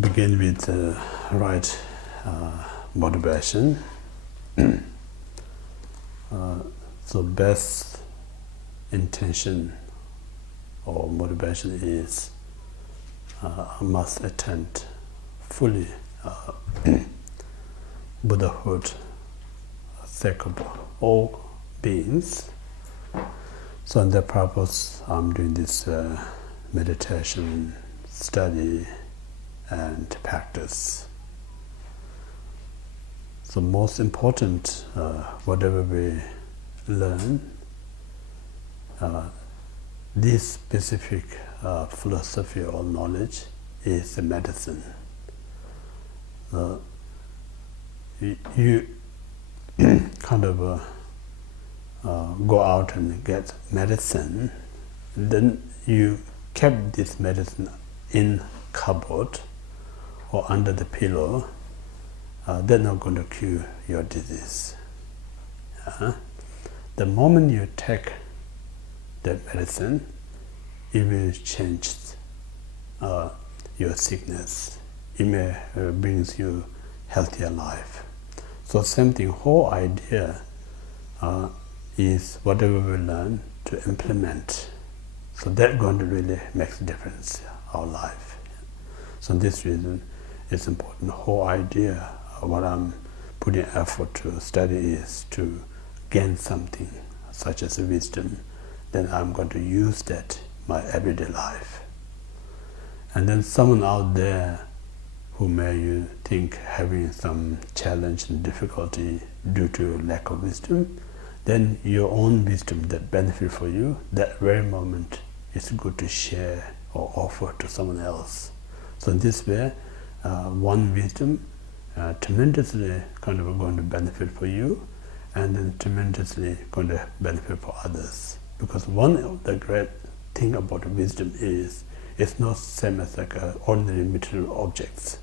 begin with the right motivation. So best intention or motivation is I must attempt fully Buddhahood, sake of all beings. So on that purpose, I'm doing this meditation, study, and practice. So most important, whatever we learn, this specific philosophy or knowledge is the medicine. You kind of go out and get medicine, then you kept this medicine in cupboard or under the pillow, they're not going to cure your disease. The moment you take that medicine, it will change your sickness. It may brings you healthier life. So same thing, whole idea is whatever we learn to implement. So that's going to really make a difference in our life. So this reason it's important. The whole idea of what I'm putting effort to study is to gain something such as wisdom. Then I'm going to use that in my everyday life. And then someone out there who may you think having some challenge and difficulty due to lack of wisdom, then your own wisdom that benefit for you, that very moment is good to share or offer to someone else. So in this way, one wisdom tremendously kind of going to benefit for you, and then tremendously going to benefit for others. Because one of the great thing about wisdom is it's not same as like ordinary material objects.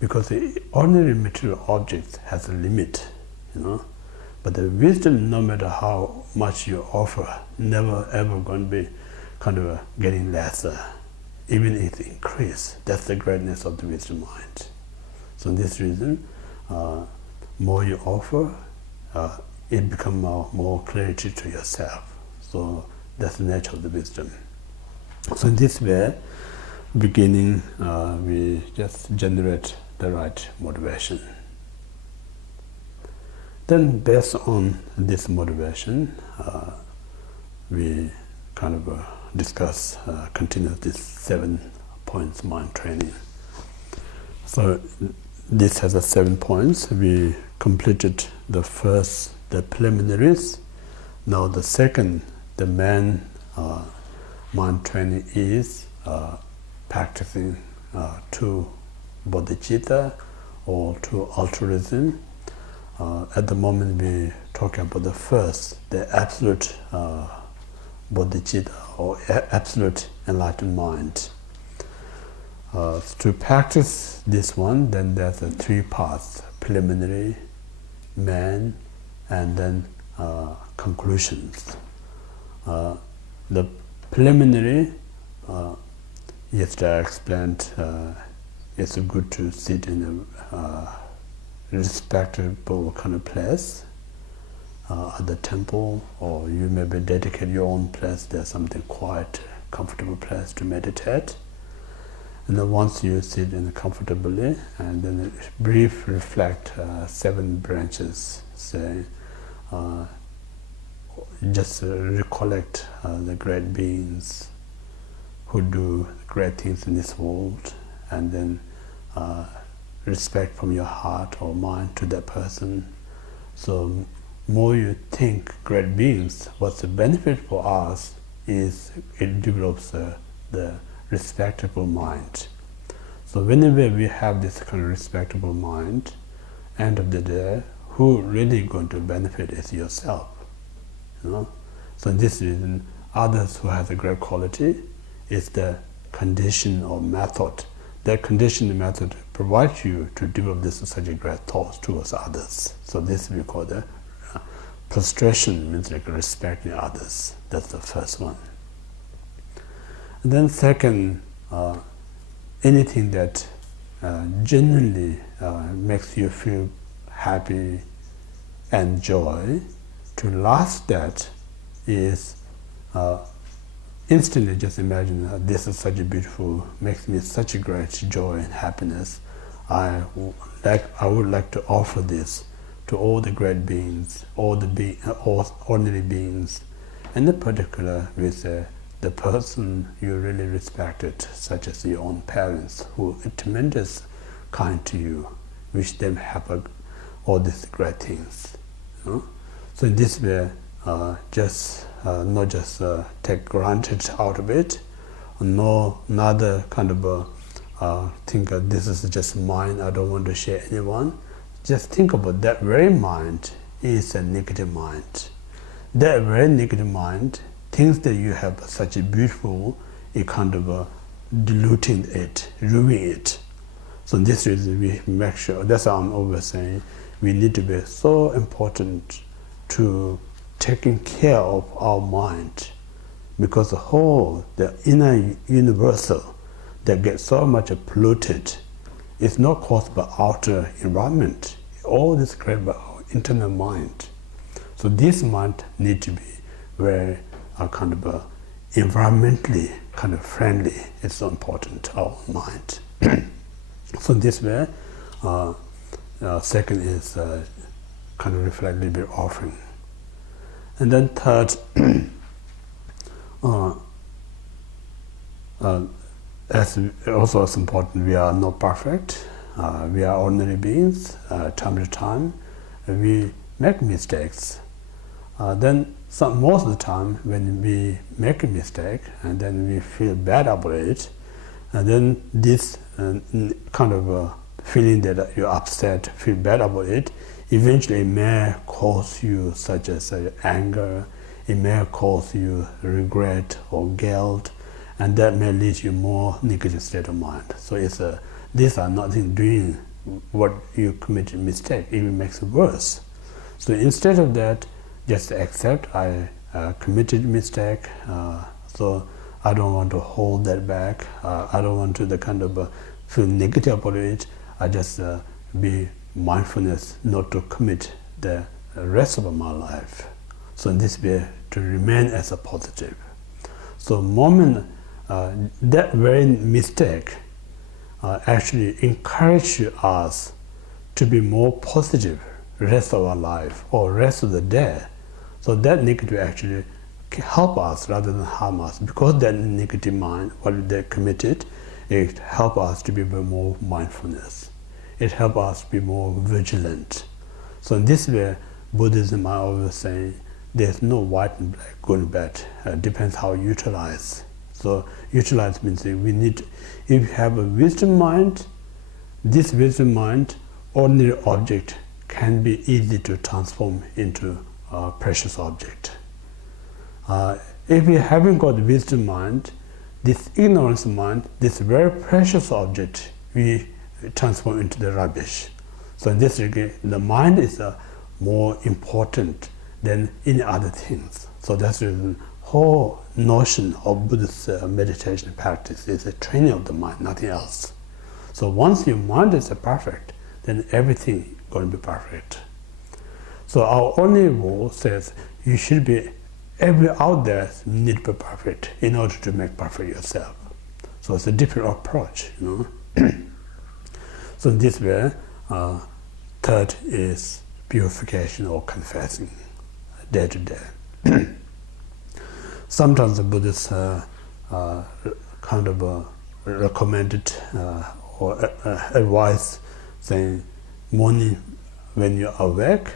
Because the ordinary material objects has a limit, But the wisdom, no matter how much you offer, never ever going to be kind of getting lesser. Even if it increase, that's the greatness of the wisdom mind. So in this reason, more you offer, it becomes more clarity to yourself. So that's the nature of the wisdom. So in this way, beginning, we just generate the right motivation. Then based on this motivation, we kind of discuss, continue this 7 points mind training. So this has 7 points. We completed the first, the preliminaries. Now the second, the main mind training is practicing 2 bodhicitta or 2 altruism. At the moment we're talking about the first, the absolute bodhicitta or absolute enlightened mind. To practice this one, then there's 3 parts: preliminary, main, and then conclusions. The preliminary, yesterday I explained, it's good to sit in a respectable kind of place, at the temple, or you maybe dedicate your own place. There's something quiet, comfortable place to meditate. And then once you sit in comfortably, and then brief reflect 7 branches, say, just recollect the great beings who do great things in this world, and then respect from your heart or mind to that person. So more you think great beings, what's the benefit for us is it develops the respectable mind. So whenever we have this kind of respectable mind, end of the day, who really going to benefit is yourself. So in this reason, others who have a great quality is the condition or method. That condition and method provides you to develop this such a great thoughts towards others. So this we call the prostration, means like respecting others. That's the first one. And then second, anything that genuinely makes you feel happy and joy, to last that is instantly just imagine this is such a beautiful, makes me such a great joy and happiness. I would like to offer this to all the great beings, all ordinary beings, and in particular with the person you really respected, such as your own parents, who are tremendous kind to you, wish them happy, all these great things. You know? So in this way, not just take granted out of it, no another kind of think this is just mine, I don't want to share anyone. Just think about that very mind is a negative mind. That very negative mind thinks that you have such a beautiful, it kind of diluting it, ruining it. So this reason we make sure, that's why I'm always saying, we need to be so important to taking care of our mind, because the inner universal that gets so much polluted is not caused by outer environment. All this created by our internal mind. So this mind need to be very kind of environmentally kind of friendly. It's so important, our mind. So this way, second is kind of reflect a little bit offering. And then third, as also as important, we are not perfect. We are ordinary beings. Time to time, we make mistakes. Then most of the time, when we make a mistake and then we feel bad about it, and then this kind of feeling that you're upset, feel bad about it, eventually may cause you such as anger, it may cause you regret or guilt, and that may lead you more negative state of mind. So these are nothing doing what you committed mistake, it makes it worse. So instead of that, just accept I committed mistake, so I don't want to hold that back, I don't want to feel negative about it, I just be mindfulness not to commit the rest of my life. So in this way, to remain as a positive. So moment that very mistake actually encourage us to be more positive rest of our life or rest of the day. So that negative actually help us rather than harm us, because that negative mind, what they committed, it help us to be more mindfulness. It help us be more vigilant. So in this way, Buddhism, I always say, there's no white and black, good and bad. Depends how you utilize. So utilize means we need, if you have a wisdom mind, this wisdom mind, ordinary object can be easy to transform into a precious object. If you haven't got wisdom mind, this ignorance mind, this very precious object, we transform into the rubbish. So in this regard, the mind is more important than any other things. So that's the whole notion of Buddhist meditation practice is a training of the mind, nothing else. So once your mind is perfect, then everything is going to be perfect. So our only rule says you should be, every out there need to be perfect in order to make perfect yourself. So it's a different approach, you know. So in this way, third is purification or confessing, day to day. Sometimes the Buddhists kind of recommended or advise saying, morning when you're awake,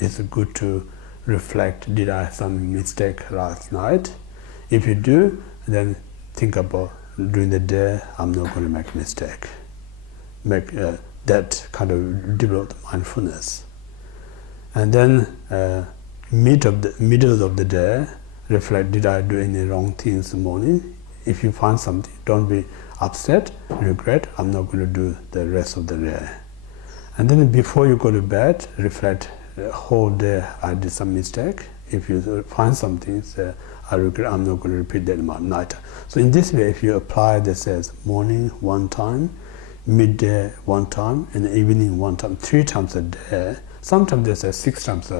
it's good to reflect, did I have some mistake last night? If you do, then think about during the day, I'm not going to make a mistake. Make that kind of develop mindfulness. And then middle of the day, reflect, did I do any wrong things in the morning? If you find something, don't be upset, regret, I'm not going to do the rest of the day. And then before you go to bed, reflect, the whole day I did some mistake. If you find something, say, I regret, I'm not going to repeat that at night. So in this way, if you apply this as morning one time, midday one time, and evening one time, 3 times a day. Sometimes they say 6 times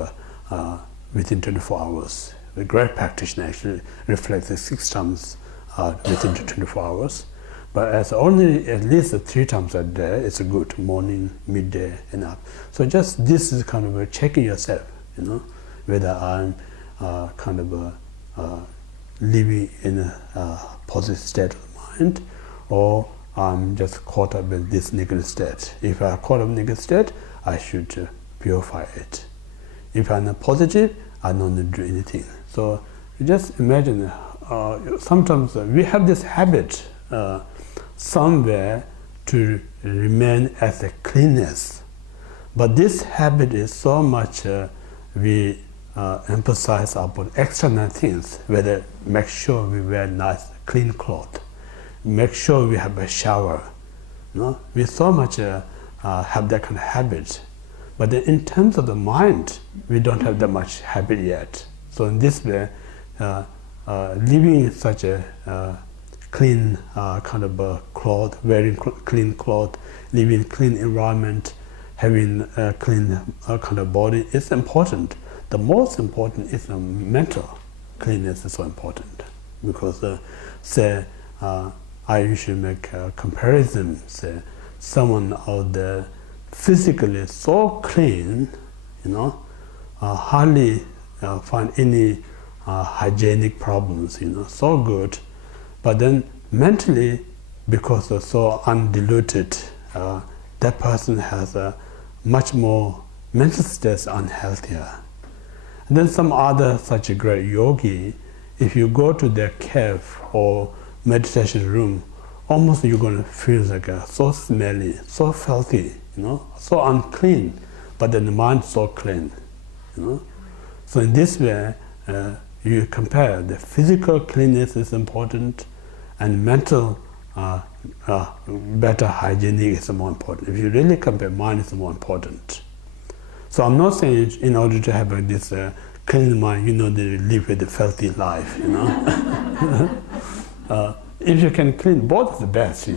within 24 hours. The great practitioner actually reflects the 6 times within 24 hours. But as only at least 3 times a day, it's a good morning, midday, and up. So just this is kind of checking yourself, whether I'm living in a positive state of mind, or I'm just caught up with this negative state. If I'm caught up in negative state, I should purify it. If I'm positive, I don't need to do anything. So just imagine, sometimes we have this habit somewhere to remain as a cleanness. But this habit is so much we emphasize upon external things, whether make sure we wear nice, clean clothes, make sure we have a shower. We so much have that kind of habit. But then in terms of the mind, we don't have that much habit yet. So in this way, living such a clean cloth, wearing clean cloth, living clean environment, having a clean kind of body is important. The most important is the mental cleanness is so important, because I usually make a comparison. Say someone out there physically so clean, hardly find any hygienic problems, so good. But then mentally, because they're so undiluted, that person has a much more mental state unhealthier. And then some other such a great yogi, if you go to their cave or meditation room, almost you're going to feel like so smelly, so filthy, so unclean, but then the mind is so clean. So in this way, you compare the physical cleanness is important, and mental better hygienic is more important. If you really compare, mind is more important. So I'm not saying in order to have this clean mind, they live with a filthy life. If you can clean, both is the best.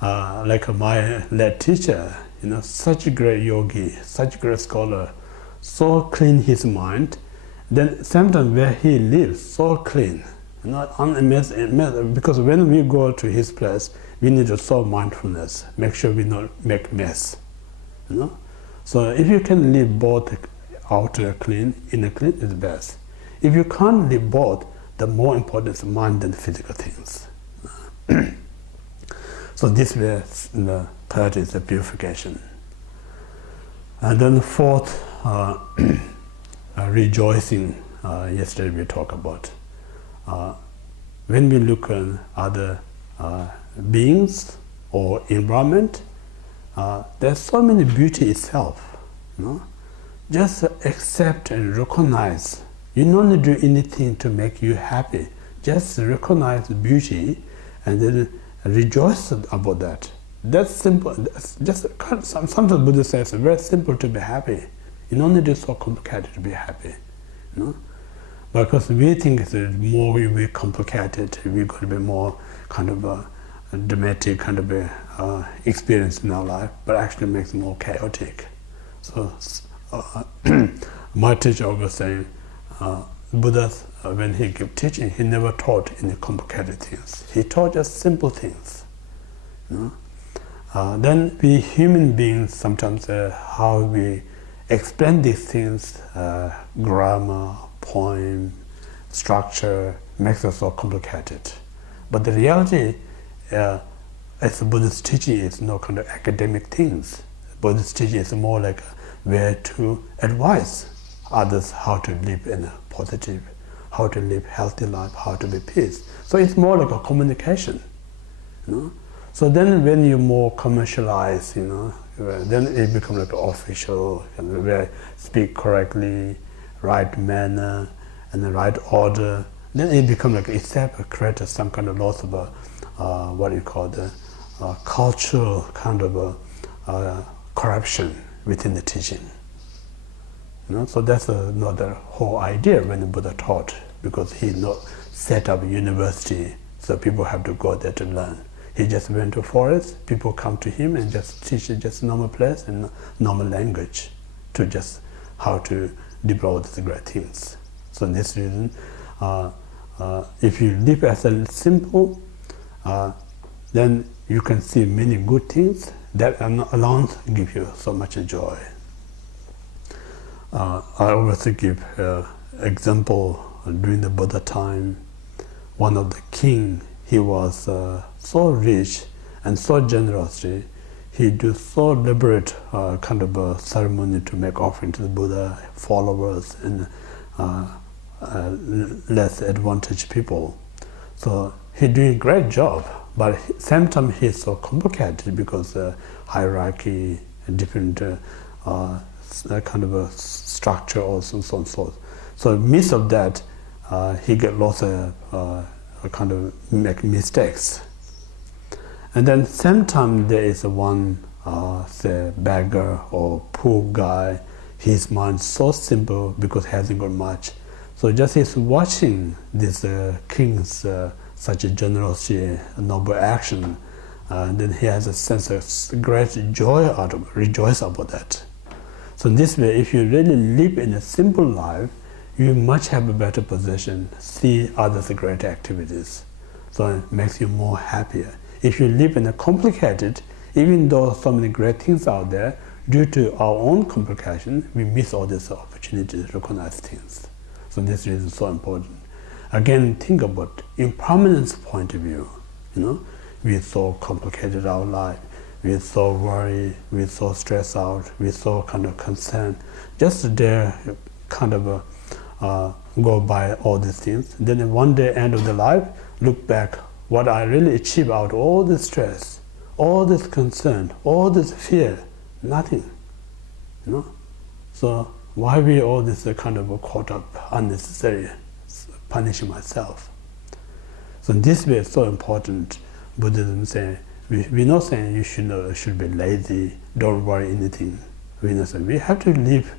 Like my late teacher, such a great yogi, such a great scholar, so clean his mind. Then sometimes where he lives, so clean. Because when we go to his place, we need to show mindfulness, make sure we not make mess. So if you can live both outer clean, inner clean is best. If you can't live both, the more important is mind than physical things. So this way, the third is the purification. And then the fourth, rejoicing. Yesterday we talked about. When we look at other beings or environment, there's so many beauty itself. Just accept and recognize. You don't need to do anything to make you happy. Just recognize the beauty and then rejoice about that. That's simple. That's just sometimes Buddha says it's very simple to be happy. You don't need to be so complicated to be happy. Because we think it's more we complicated, we got to be more kind of a dramatic kind of a experience in our life, but actually makes it more chaotic. So my teacher always saying, Buddha, when he gave teaching, he never taught any complicated things. He taught just simple things. Then we human beings sometimes how we explain these things, grammar, poem, structure, makes us so complicated. But the reality, as the Buddhist teaching, is no kind of academic things. Buddhist teaching is more like a way to advise others how to live in a positive, how to live healthy life, how to be peace. So it's more like a communication. So then when you more commercialize, then it becomes like official, where speak correctly, right manner, and the right order. Then it becomes like itself creates some kind of loss of what you call the cultural kind of corruption within the teaching. So that's not the whole idea when the Buddha taught, because he not set up a university, so people have to go there to learn. He just went to forest, people come to him and just teach just normal place and normal language to just how to develop the great things. So this reason, if you live as a simple, then you can see many good things that alone give you so much joy. I always give example during the Buddha time. One of the king, he was so rich and so generous. He do so elaborate kind of a ceremony to make offering to the Buddha followers and less advantaged people. So he doing great job, but same time he's so complicated because hierarchy, different kind of a structure also, so on so. So midst of that, he get lots of kind of make mistakes. And then same time there is one say beggar or poor guy. His mind so simple because he hasn't got much. So just he's watching this king's such a generosity, noble action, then he has a sense of great joy out of rejoice about that. So in this way, if you really live in a simple life, you much have a better position, see others' great activities. So it makes you more happier. If you live in a complicated, even though so many great things out there, due to our own complication, we miss all these opportunities to recognize things. So this reason is so important. Again, think about impermanence point of view. We so complicated our life, we so worried, we so stressed out, we so kind of concerned. Just there, kind of go by all these things. Then one day, end of the life, look back, what I really achieved out of all this stress, all this concern, all this fear, nothing. So why we all this kind of caught up unnecessary, punishing myself? So this way is so important. Buddhism saying we're not saying you should be lazy, don't worry anything. We're not saying we have to live,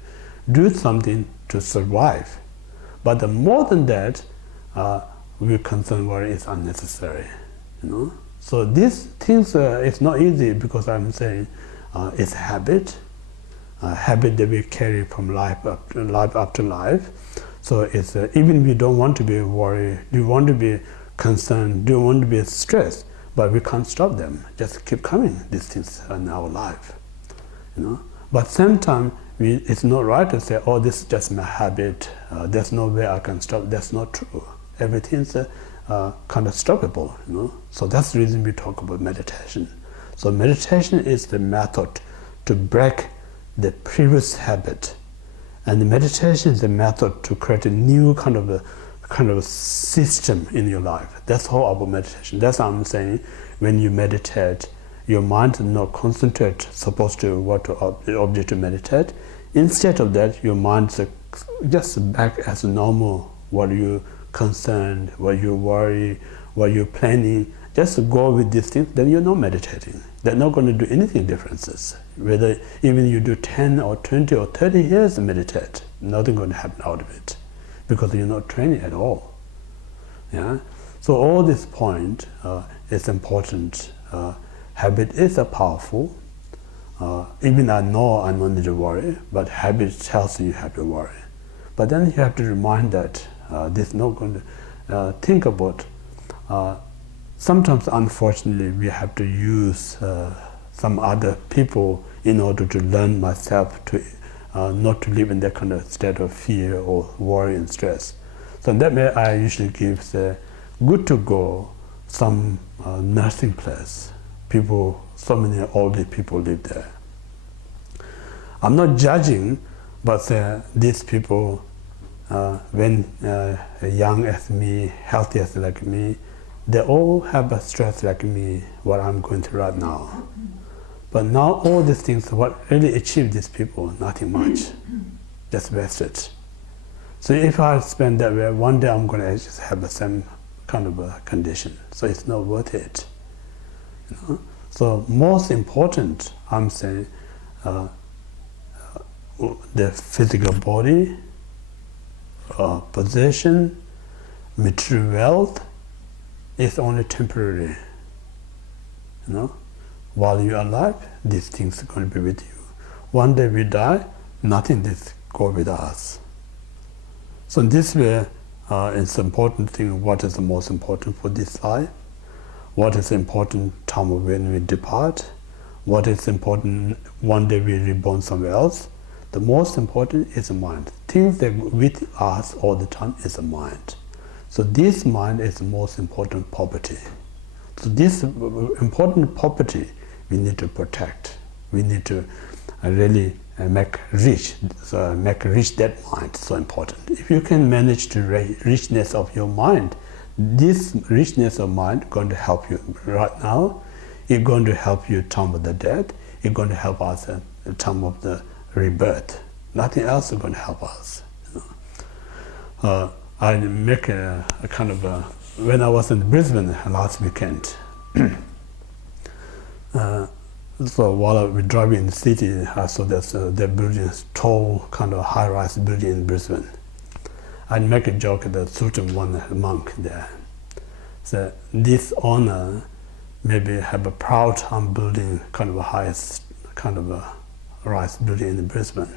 do something to survive. But the more than that, we're concerned worry is unnecessary. So these things it's not easy because I'm saying it's habit that we carry from life after life. So it's even we don't want to be worried, we want to be concerned, don't want to be stressed, but we can't stop them. Just keep coming, these things in our life. But same time, it's not right to say, oh, this is just my habit, there's no way I can stop. That's not true. Everything's kind of stoppable. So that's the reason we talk about meditation. So meditation is the method to break the previous habit, and the meditation is the method to create a new kind of system in your life. That's all about meditation. That's what I'm saying. When you meditate, your mind is not concentrate, supposed to what the object to meditate. Instead of that, your mind is just back as normal. What you concerned, what you worry, what you're planning. Just go with these things. Then you're not meditating. They're not going to do anything differences. Whether even you do 10 or 20 or 30 years meditate, nothing going to happen out of it, because you're not training at all. Yeah. So all this point is important. Habit is a powerful. Even I know I don't need to worry, but habit tells you have to worry. But then you have to remind that this is not going to think about. Sometimes, unfortunately, we have to use some other people in order to learn myself to not to live in that kind of state of fear or worry and stress. So in that way, I usually give the good to go some nursing place. People, so many older people live there. I'm not judging, but these people, when young as me, healthy as like me, they all have a stress like me, what I'm going through right now. But now all these things, what really achieved these people, nothing much, just wasted. So if I spend that way, one day I'm going to just have the same kind of a condition. So it's not worth it. So most important, I'm saying, the physical body, possession, material wealth is only temporary. You know, while you're alive, these things are going to be with you. One day we die, nothing this go with us. So in this way, it's important thing. What is the most important for this life? What is the important time of when we depart? What is important one day we reborn somewhere else? The most important is the mind. Things that with us all the time is the mind. So this mind is the most important property. So this important property we need to protect. We need to really make rich that mind. So important. If you can manage to richness of your mind, this richness of mind is going to help you right now. It's going to help you time of the death. It's going to help us at the time of the rebirth. Nothing else is going to help us. You know. I make a kind of when I was in Brisbane last weekend. So while we were driving in the city, I saw they're building a tall kind of high-rise building in Brisbane. I make a joke that certain one monk there. So this owner maybe have a proud I'm building kind of a highest kind of a rise building in Brisbane.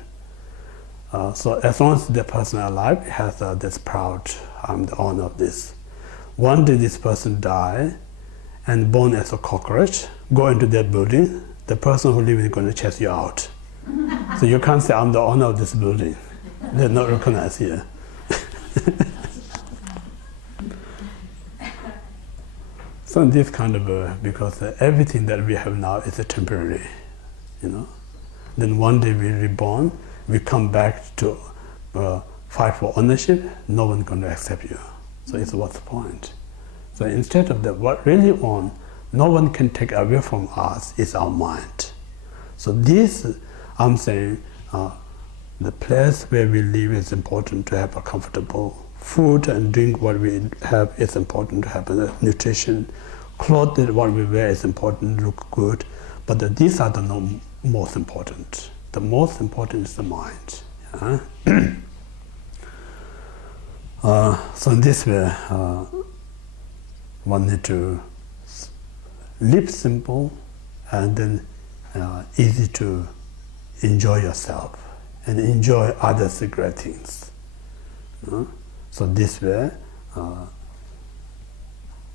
So as long as the person alive has this proud, I'm the owner of this. One day this person die and born as a cockroach, go into that building, the person who lives is going to chase you out. So you can't say I'm the owner of this building. They're not recognized here. So this kind of, because everything that we have now is a temporary, you know. Then one day we reborn, we come back to fight for ownership, no one's going to accept you. So it's what's the point? So instead of that, what really on, no one can take away from us is our mind. So this, I'm saying, the place where we live is important to have a comfortable food and drink. What we have is important to have nutrition. Clothes, what we wear is important, look good. But these are the most important. The most important is the mind. Yeah? So in this way, one need to live simple and then easy to enjoy yourself and enjoy others' great things. So this way,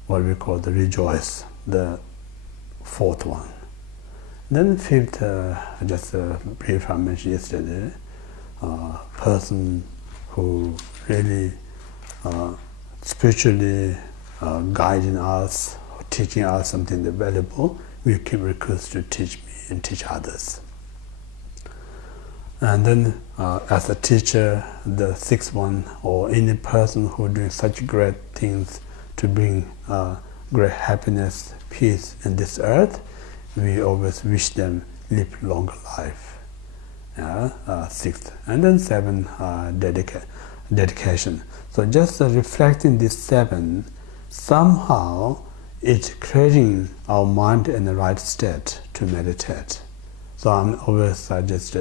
what we call the rejoice, the fourth one. Then fifth, just brief I mentioned yesterday, person who really spiritually guiding us, or teaching us something that's valuable, we keep request to teach me and teach others. And then as a teacher, the sixth one, or any person who doing such great things to bring great happiness, peace in this earth, we always wish them live longer life. Sixth. And then seven, dedication. So just reflecting this seven, somehow it's creating our mind in the right state to meditate. So I'm always suggest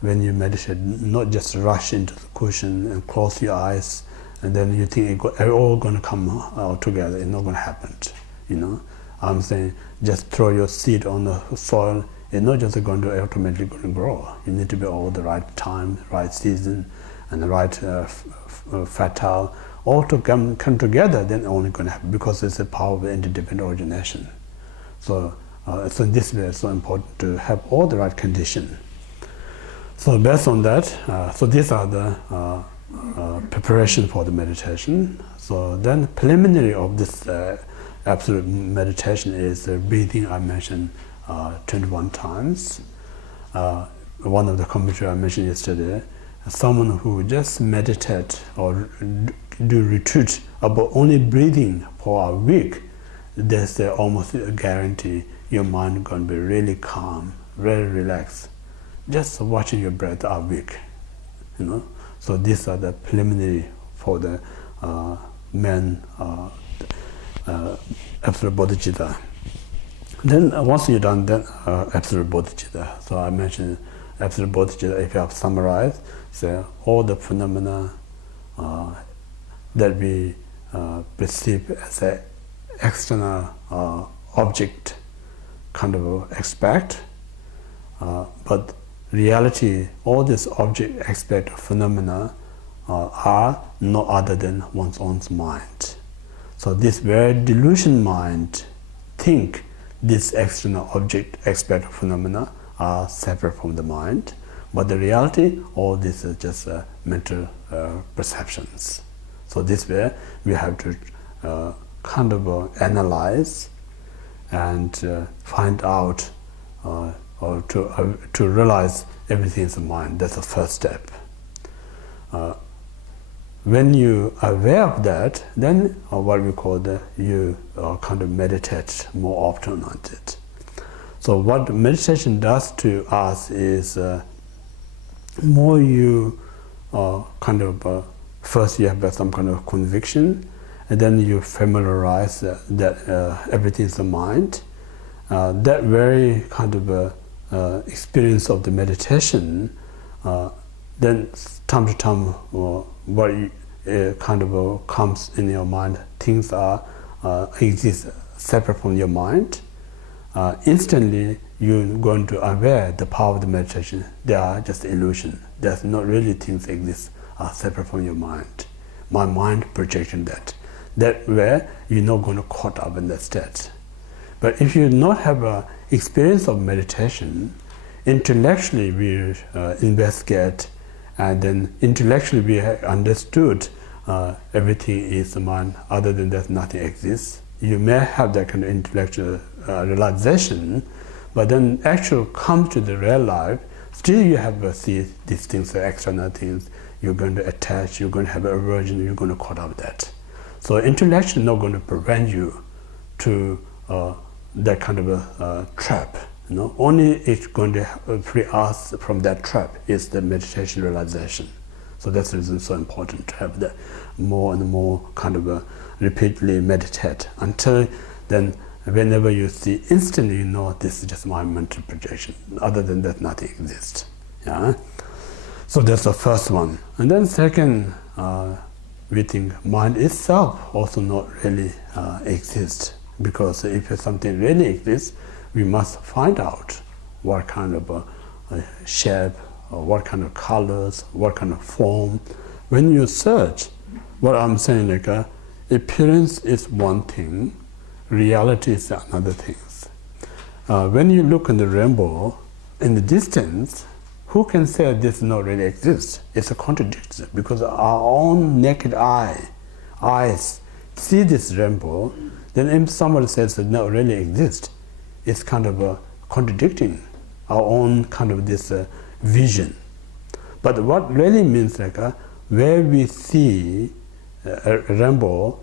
when you meditate, not just rush into the cushion and close your eyes, and then you think it's all going to come out together. It's not going to happen. You know, I'm saying just throw your seed on the soil. It's not just going to automatically going to grow. You need to be all the right time, right season, and the right fertile, all to come together. Then only going to happen, because it's the power of interdependent origination. So, so in this way, it's so important to have all the right condition. So based on that, so these are the preparation for the meditation. So then preliminary of this absolute meditation is breathing. I mentioned 21 times. One of the commentary I mentioned yesterday, someone who just meditate or do retreat about only breathing for a week, there's almost a guarantee your mind going to be really calm, very relaxed. Just watching your breath a week, you know. So these are the preliminary for the man absolute bodhicitta. Then once you're done, then absolute bodhicitta. So I mentioned absolute bodhicitta. If you have summarized, so all the phenomena that we perceive as an external object, kind of expect, but reality, all these object aspect phenomena are no other than one's own mind. So this very delusion mind think this external object aspect phenomena are separate from the mind, but the reality, all this is just mental perceptions. So this way we have to kind of analyze and find out or to realize everything is mind. That's the first step. When you are aware of that, then what we call you kind of meditate more often on it. So what meditation does to us is more you kind of first you have some kind of conviction, and then you familiarize that everything is the mind. That very kind of experience of the meditation, then time to time what kind of comes in your mind, things are exist separate from your mind. Instantly you're going to aware the power of the meditation. They are just illusion. There's not really things exist separate from your mind. My mind projecting that. That way you're not going to caught up in that state. But if you not have an experience of meditation, intellectually we investigate, and then intellectually we have understood everything is the mind, other than that nothing exists. You may have that kind of intellectual realization, but then actually come to the real life, still you have to see these things are external things, you're going to attach, you're going to have an aversion, you're going to caught up with that. So intellectually not going to prevent you to that kind of a trap. Only it's going to free us from that trap is the meditation realization. So that's the reason it's so important to have that more and more kind of repeatedly meditate until then whenever you see instantly you know this is just my mental projection. Other than that nothing exists. Yeah. So that's the first one. And then second, we think mind itself also not really exists, because if something really exists, we must find out what kind of shape, or what kind of colors, what kind of form. When you search, what I'm saying, like appearance is one thing, reality is another thing. When you look in the rainbow, in the distance, who can say this not really exists? It's a contradiction, because our own naked eyes see this rainbow, then if somebody says it not really exists, it's kind of contradicting our own kind of this vision. But what really means, like where we see a rainbow,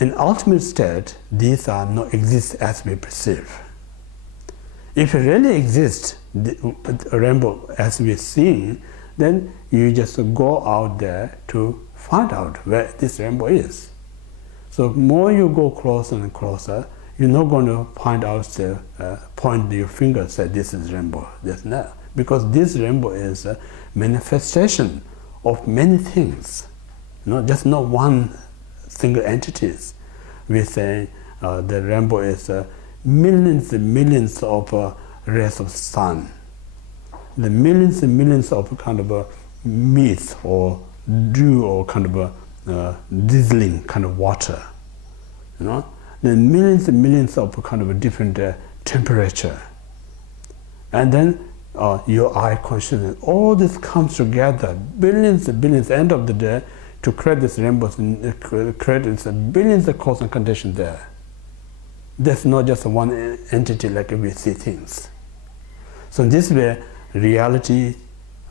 in ultimate state, these are not exist as we perceive. If it really exists, a rainbow as we see, then you just go out there to find out where this rainbow is. So more you go closer and closer, you're not going to find out, point your finger, say this is rainbow. There's not, because this rainbow is a manifestation of many things, just not one single entities. We say the rainbow is millions and millions of rays of sun, the millions and millions of kind of mist or dew or kind of drizzling kind of water, then millions and millions of kind of a different temperature, and then your eye consciousness, all this comes together, billions and billions, end of the day, to create this rainbow, create this billions of cause and conditions there. There's not just one entity like we see things. So in this way, reality,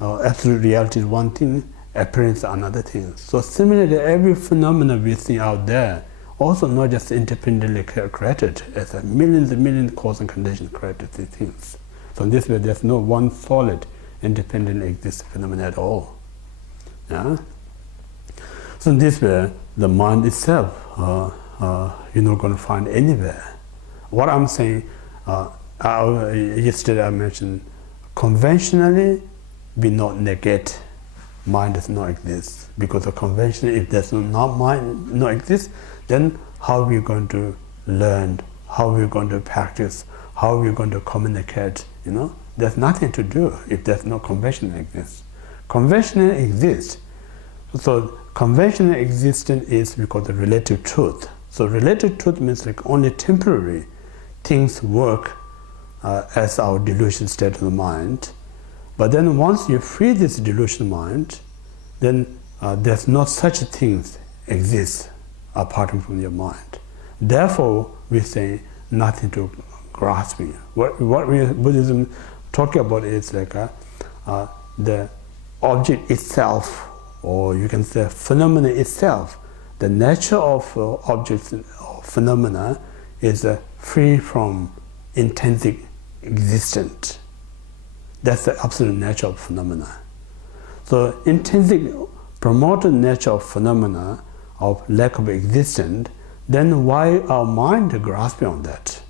absolute reality is one thing, appearance another thing. So similarly, every phenomenon we see out there, also not just independently created, it's a millions and millions cause and conditions created these things. So in this way, there's no one solid, independently existing phenomenon at all. Yeah? So in this way, the mind itself, you're not going to find anywhere. What I'm saying, yesterday I mentioned, conventionally, we not negate mind does not exist, because conventionally, if there's not mind not exist, then how are we going to learn, how are we going to practice, how are we going to communicate, There's nothing to do if there's no conventional existence. Conventional exists. So conventional existence is because of relative truth. So relative truth means like only temporary things work as our delusion state of the mind. But then once you free this delusion mind, then there's not such things exist apart from your mind. Therefore, we say nothing to grasping. What Buddhism talking about is like the object itself, or you can say phenomena itself. The nature of objects or phenomena is free from intrinsic existence. That's the absolute nature of phenomena. So intrinsic promoted nature of phenomena of lack of existence, then why our mind grasping on that?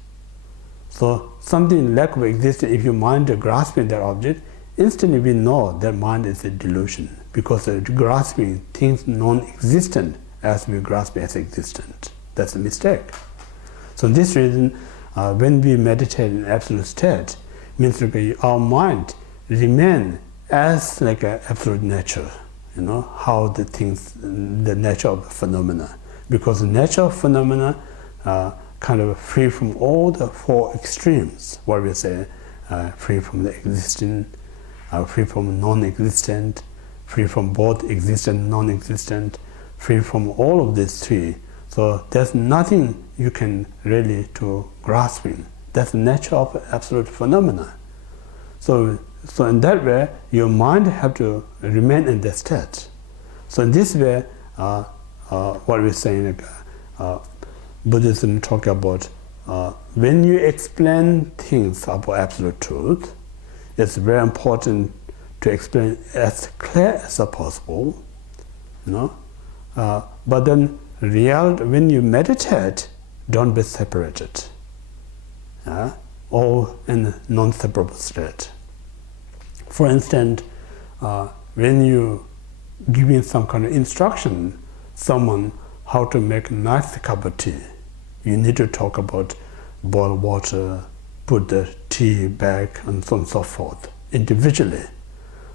So something lack of existence, if your mind grasping that object, instantly we know that mind is a delusion, because grasping things non-existent as we grasp as existent. That's a mistake. So this reason, when we meditate in absolute state, means like our mind remain as like an absolute nature, how the things, the nature of the phenomena. Because the nature of phenomena kind of free from all the four extremes, what we say, free from the existing, free from non-existent, free from both existent and non-existent, free from all of these three. So there's nothing you can really to grasping. That's the nature of absolute phenomena. So in that way, your mind have to remain in that state. So in this way, what we're saying, Buddhism talk about when you explain things about absolute truth, it's very important to explain as clear as possible, but then when you meditate, don't be separated, or in a non-separable state. For instance, when you giving some kind of instruction, someone how to make a nice cup of tea, you need to talk about boil water, put the tea back, and so on and so forth, individually.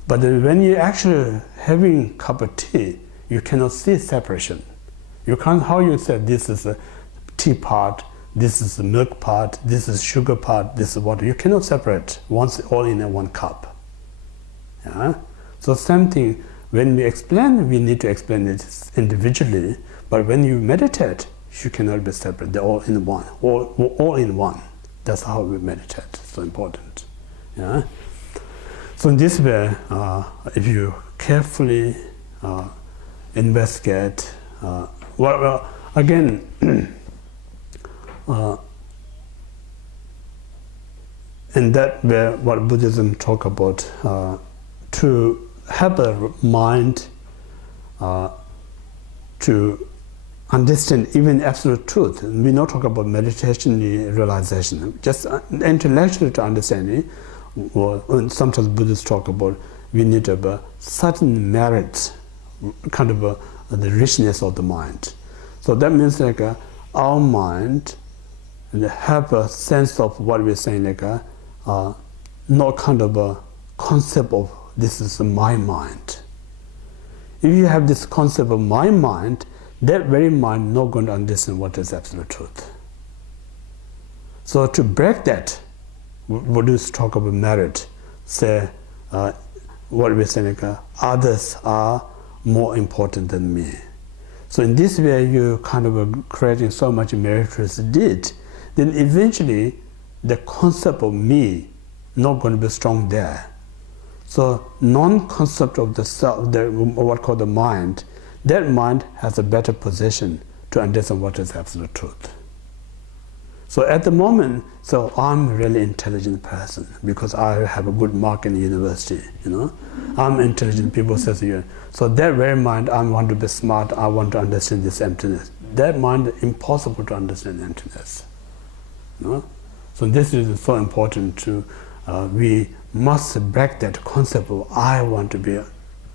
But when you're actually having a cup of tea, you cannot see separation. You can't, how you say this is a tea part, this is the milk part, this is sugar part, this is water. You cannot separate once all in one cup. So same thing, when we explain, we need to explain it individually, but when you meditate, you cannot be separate. They're all in one, all in one. That's how we meditate. It's so important. So in this way, if you carefully investigate, again, in that way, what Buddhism talk about, to have a mind to understand even absolute truth. We not talk about meditation realization, just intellectually to understand it. Or sometimes Buddhists talk about we need to have a certain merit, kind of the richness of the mind. So that means like our mind have a sense of what we're saying, like not kind of a concept of this is my mind. If you have this concept of my mind, that very mind not going to understand what is absolute truth. So to break that, Buddhists talk about merit, say what we say, like others are more important than me. So in this way, you kind of creating so much meritorious deed, then eventually the concept of me not going to be strong there. So non-concept of the self, what called the mind, that mind has a better position to understand what is absolute truth. So at the moment, so I'm a really intelligent person because I have a good mark in the university, I'm intelligent, people say to you. So that very mind, I want to be smart, I want to understand this emptiness. That mind, impossible to understand emptiness. So this is so important to, we must break that concept of I want to be a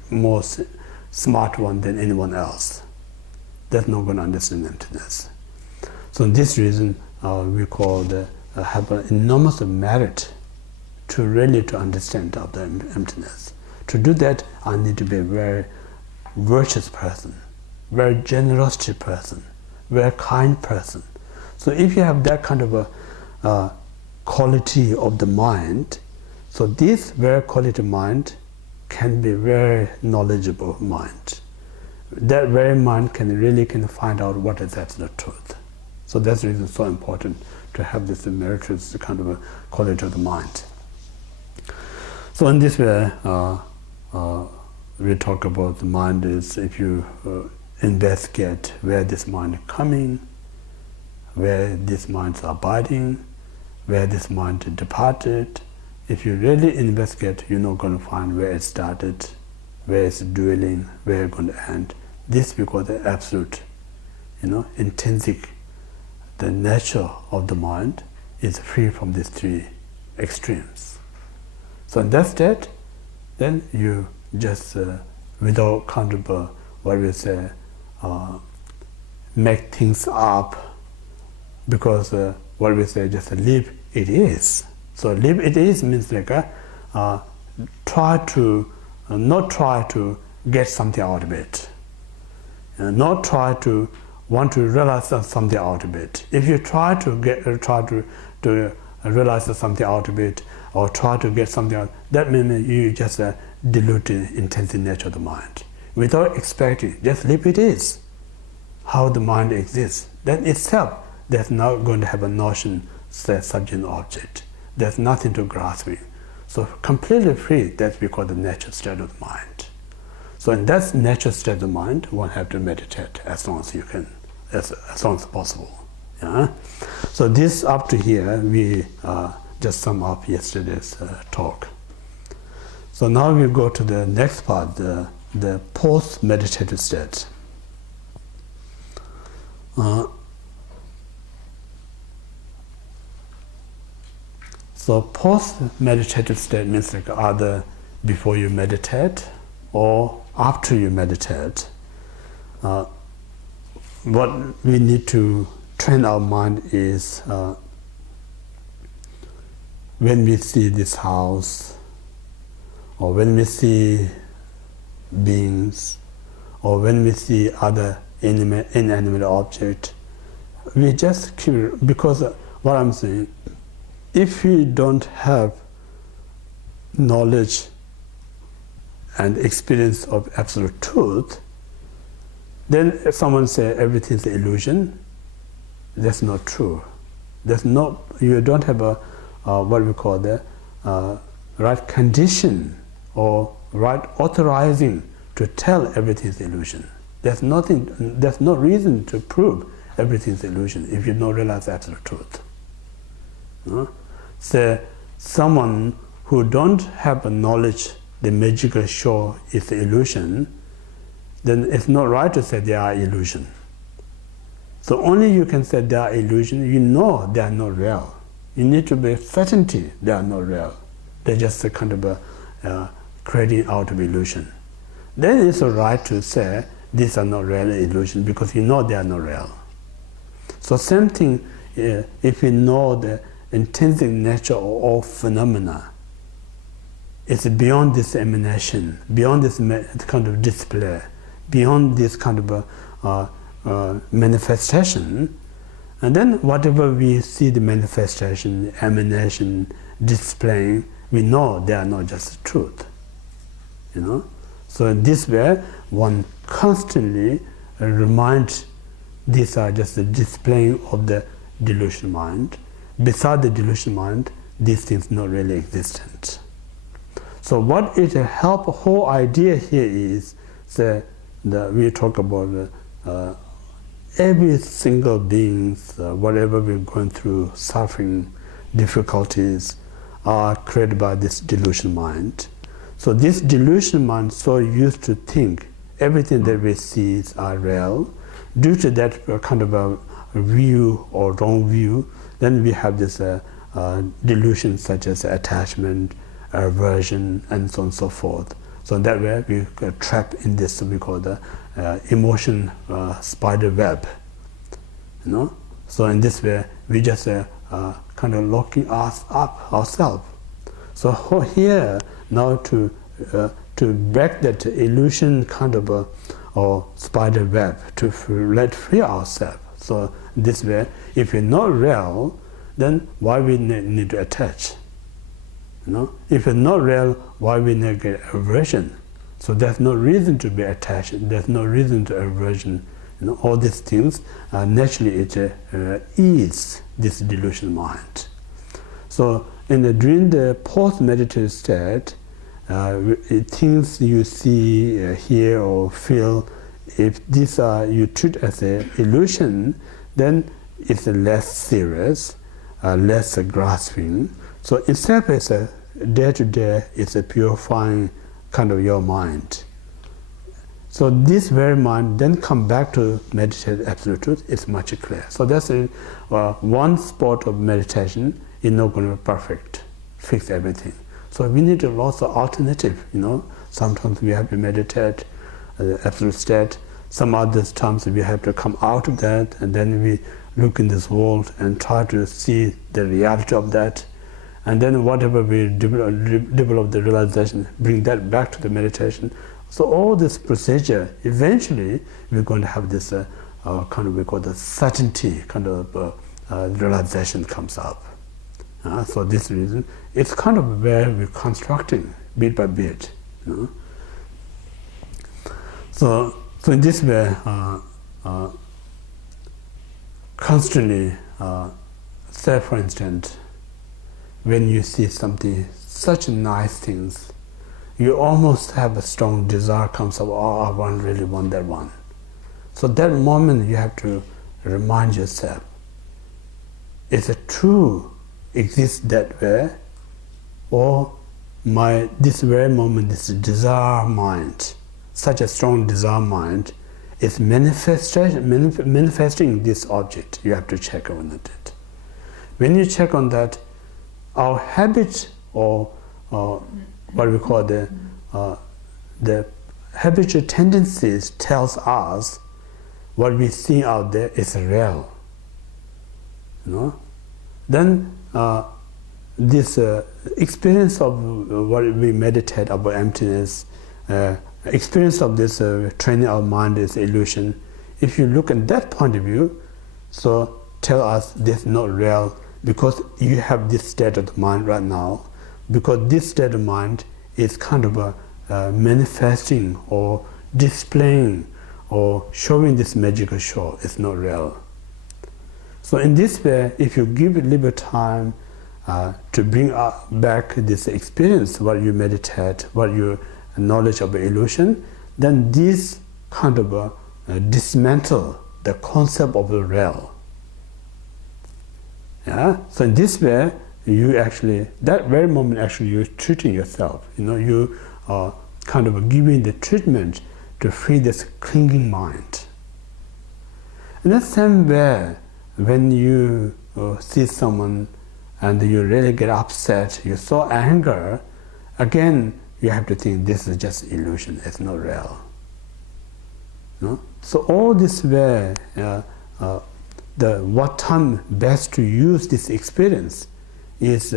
more smart one than anyone else. That's not going to understand emptiness. So this reason, we call the have an enormous merit to really to understand of the emptiness. To do that, I need to be a very virtuous person, very generosity person, very kind person. So if you have that kind of a quality of the mind, so this very quality mind can be very knowledgeable mind. That very mind can find out what is absolute truth. So that's the reason it's so important to have this meritorious kind of a quality of the mind. So in this way, we talk about the mind is, if you investigate where this mind is coming, where this mind is abiding, where this mind is departed. If you really investigate, you're not going to find where it started, where it's dwelling, where it's going to end. This because the absolute, intrinsic, the nature of the mind is free from these three extremes. So in that state, then you just, without kind of, what we say, make things up, because what we say, just live it is. So live it is means like not try to get something out of it, not try to want to realize something out of it. If you try to realize something out of it, or try to get something out, that means you just dilute the intensive nature of the mind. Without expecting, just live it is, how the mind exists. Then itself, there's not going to have a notion, say, subject and object. There's nothing to grasping. So completely free, that's because the natural state of the mind. So in that natural state of the mind, one have to meditate as long as you can, as long as possible. Yeah? So this up to here, we just sum up yesterday's talk. So now we go to the next part, the post-meditative state. So post-meditative state means like either before you meditate or after you meditate. What we need to train our mind is when we see this house, or when we see beings, or when we see other inanimate object, we just keep, because what I'm saying, if we don't have knowledge and experience of absolute truth, then if someone says everything is illusion, that's not true. You don't have a what we call the right condition or right authorizing to tell everything is illusion. There's no reason to prove everything is illusion if you don't realize absolute truth. So someone who don't have a knowledge the magical show is illusion, then it's not right to say they are illusion. So only you can say they are illusion, you know they are not real. You need to be certainty they are not real. They're just a kind of a creating out of illusion. Then it's right to say these are not real illusion because you know they are not real. So same thing, if you know the intrinsic nature of all phenomena, it's beyond this emanation, beyond this kind of display, beyond this kind of manifestation, and then whatever we see the manifestation, emanation, displaying, we know they are not just truth. So in this way, one constantly reminds these are just the displaying of the delusion mind. Beside the delusion mind, these things not really existent. So what it help whole idea here is we talk about every single beings, whatever we're going through, suffering, difficulties, are created by this delusion mind. So this delusion mind so used to think everything that we see are real. Due to that kind of a view or wrong view, then we have this delusion such as attachment, aversion, and so on and so forth. So in that way, we get trapped in this we call the emotion spider web. So in this way, we just kind of locking us up ourselves. So here now to break that illusion kind of or spider web, to let free ourselves. So this way, if you're not real, then why we need to attach? If it's not real, why we need to get aversion? So there's no reason to be attached. There's no reason to aversion. All these things naturally it ease this delusional mind. So during the post-meditative state, things you see, hear, or feel, if these are you treat as an illusion, then it's less serious, less grasping. So instead it's a day-to-day, it's a purifying kind of your mind. So this very mind then come back to meditate absolute truth. It's much clear. So that's one spot of meditation is not going to be perfect, fix everything. So we need to lots of alternative. Sometimes we have to meditate absolute state. Some other times we have to come out of that, and then we look in this world and try to see the reality of that. And then whatever we develop the realization, bring that back to the meditation. So all this procedure, eventually we're going to have this kind of, we call the certainty kind of realization comes up. So this reason, it's kind of where we're constructing bit by bit. So in this way, constantly, say for instance, when you see something, such nice things, you almost have a strong desire comes up, oh, I really want that one. So that moment you have to remind yourself, is it true exists that way, or this very moment, this desire mind, such a strong desire mind, is manifesting this object. You have to check on it. When you check on that, our habit or what we call the habitual tendencies tells us what we see out there is real. Then this experience of what we meditate about emptiness, experience of this training our mind is illusion. If you look at that point of view, so tell us this is not real, because you have this state of the mind right now, because this state of mind is kind of manifesting or displaying or showing this magical show. It's not real. So in this way, if you give it little time to bring back this experience, what you meditate, what you knowledge of illusion, then this kind of dismantle the concept of the real. So in this way, you actually, that very moment actually you're treating yourself. You are kind of giving the treatment to free this clinging mind. In the same way, when you see someone and you really get upset, you saw anger, again you have to think this is just illusion, it's not real. So all this way, what time best to use this experience is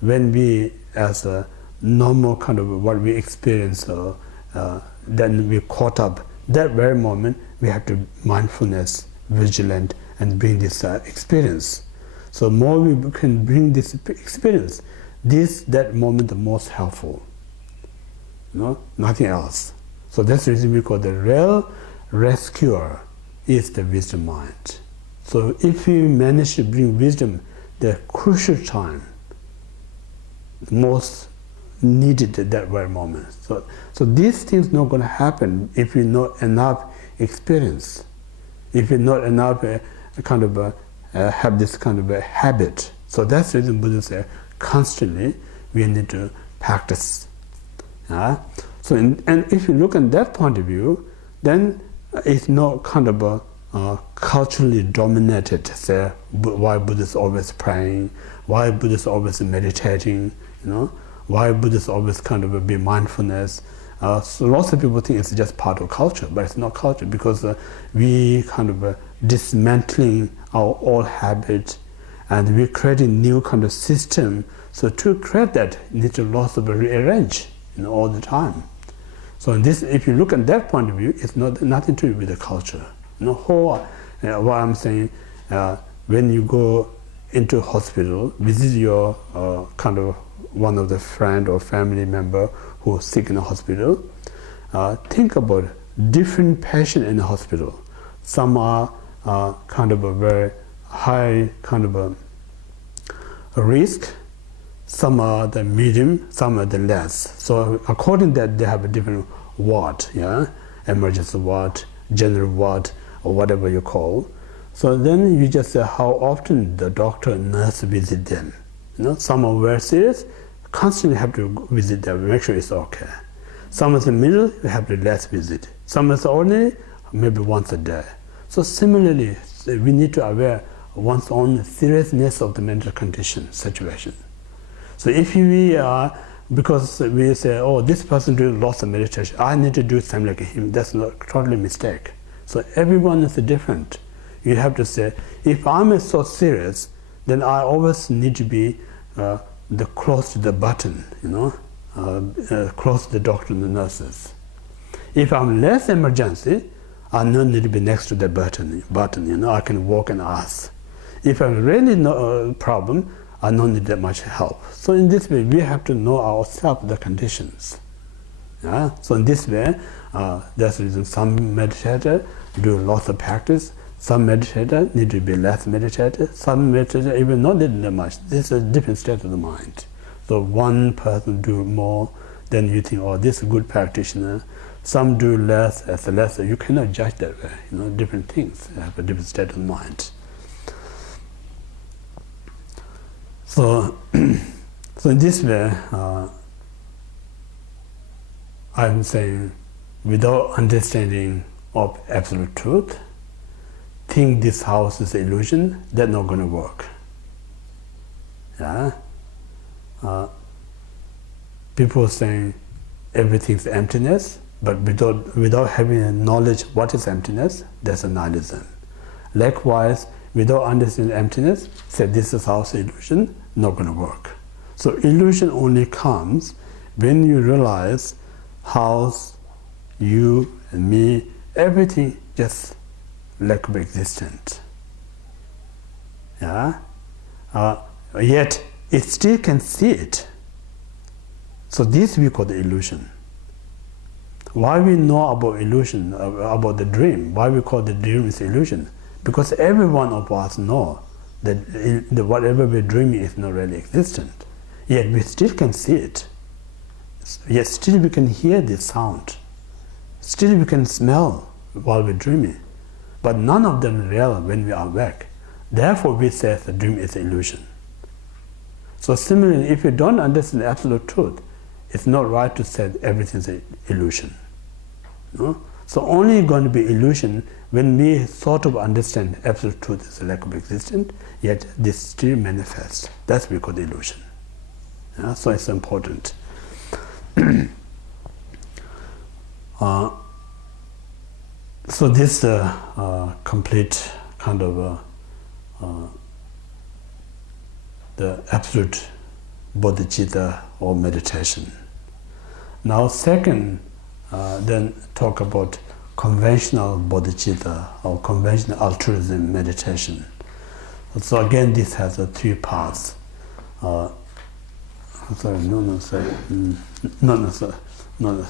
when we, as a normal kind of what we experience, then we caught up. That very moment, we have to mindfulness, vigilant, and bring this experience. So more we can bring this experience, that moment the most helpful. Nothing else. So that's the reason we call the real rescuer is the wisdom mind. So if we manage to bring wisdom, the crucial time, the most needed at that very moment. So these things not going to happen if we not enough experience, if we not enough have this kind of a habit. So that's the reason Buddha said constantly we need to practice. So and if you look at that point of view, then it's not kind of a culturally dominated, say, why Buddhists always praying, why Buddhists always meditating, why Buddhists always kind of be mindfulness. So lots of people think it's just part of culture, but it's not culture, because we kind of dismantling our old habits and we're creating new kind of system. So to create that, you need to lots of rearrange, all the time. So in this, if you look at that point of view, it's nothing to do with the culture. What I'm saying, when you go into hospital, visit your kind of one of the friend or family member who is sick in the hospital, think about different patients in the hospital. Some are kind of a very high kind of a risk, some are the medium, some are the less. So according to that, they have a different ward, emergency ward, general ward, or whatever you call. So then you just say how often the doctor and nurse visit them. Some are very serious, constantly have to visit them, make sure it's okay. Some is in the middle, you have to less visit. Some is ordinary, maybe once a day. So similarly, we need to aware one's own seriousness of the mental condition situation. So if we are, because we say, oh, this person doing lots of meditation, I need to do something like him, that's not totally mistake. So everyone is different. You have to say, if I'm so serious, then I always need to be close to the button, close to the doctor and the nurses. If I'm less emergency, I don't need to be next to the button, I can walk and ask. If I really know a problem, I don't need that much help. So in this way, we have to know ourselves the conditions. So in this way, that's the reason some meditator do lots of practice. Some meditator need to be less meditated. Some meditator even not need that much. This is a different state of the mind. So one person do more, then you think, oh, this is a good practitioner. Some do less, as a lesser. You cannot judge that way. Different things have a different state of mind. So, so in this way, I'm saying, without understanding of absolute truth, think this house is an illusion, that's not going to work. People saying everything's emptiness, but without having a knowledge what is emptiness, that's a nihilism. Likewise, without understanding emptiness, say this is house illusion, not going to work. So illusion only comes when you realize house, you and me, everything just lack of existence. Yet it still can see it. So this we call the illusion. Why we know about illusion, about the dream? Why we call the dream is illusion? Because every one of us know that whatever we're dreaming is not really existent. Yet we still can see it. Yet still we can hear the sound. Still we can smell while we're dreaming. But none of them real when we are awake. Therefore we say the dream is illusion. So similarly, if you don't understand the absolute truth, it's not right to say everything is an illusion. So only going to be illusion when we sort of understand absolute truth is a lack of existence, yet this still manifests. That's what we call the illusion. So it's important. So this complete kind of the absolute bodhicitta or meditation. Now second, then talk about conventional bodhicitta or conventional altruism meditation. So again, this has three parts. Sorry,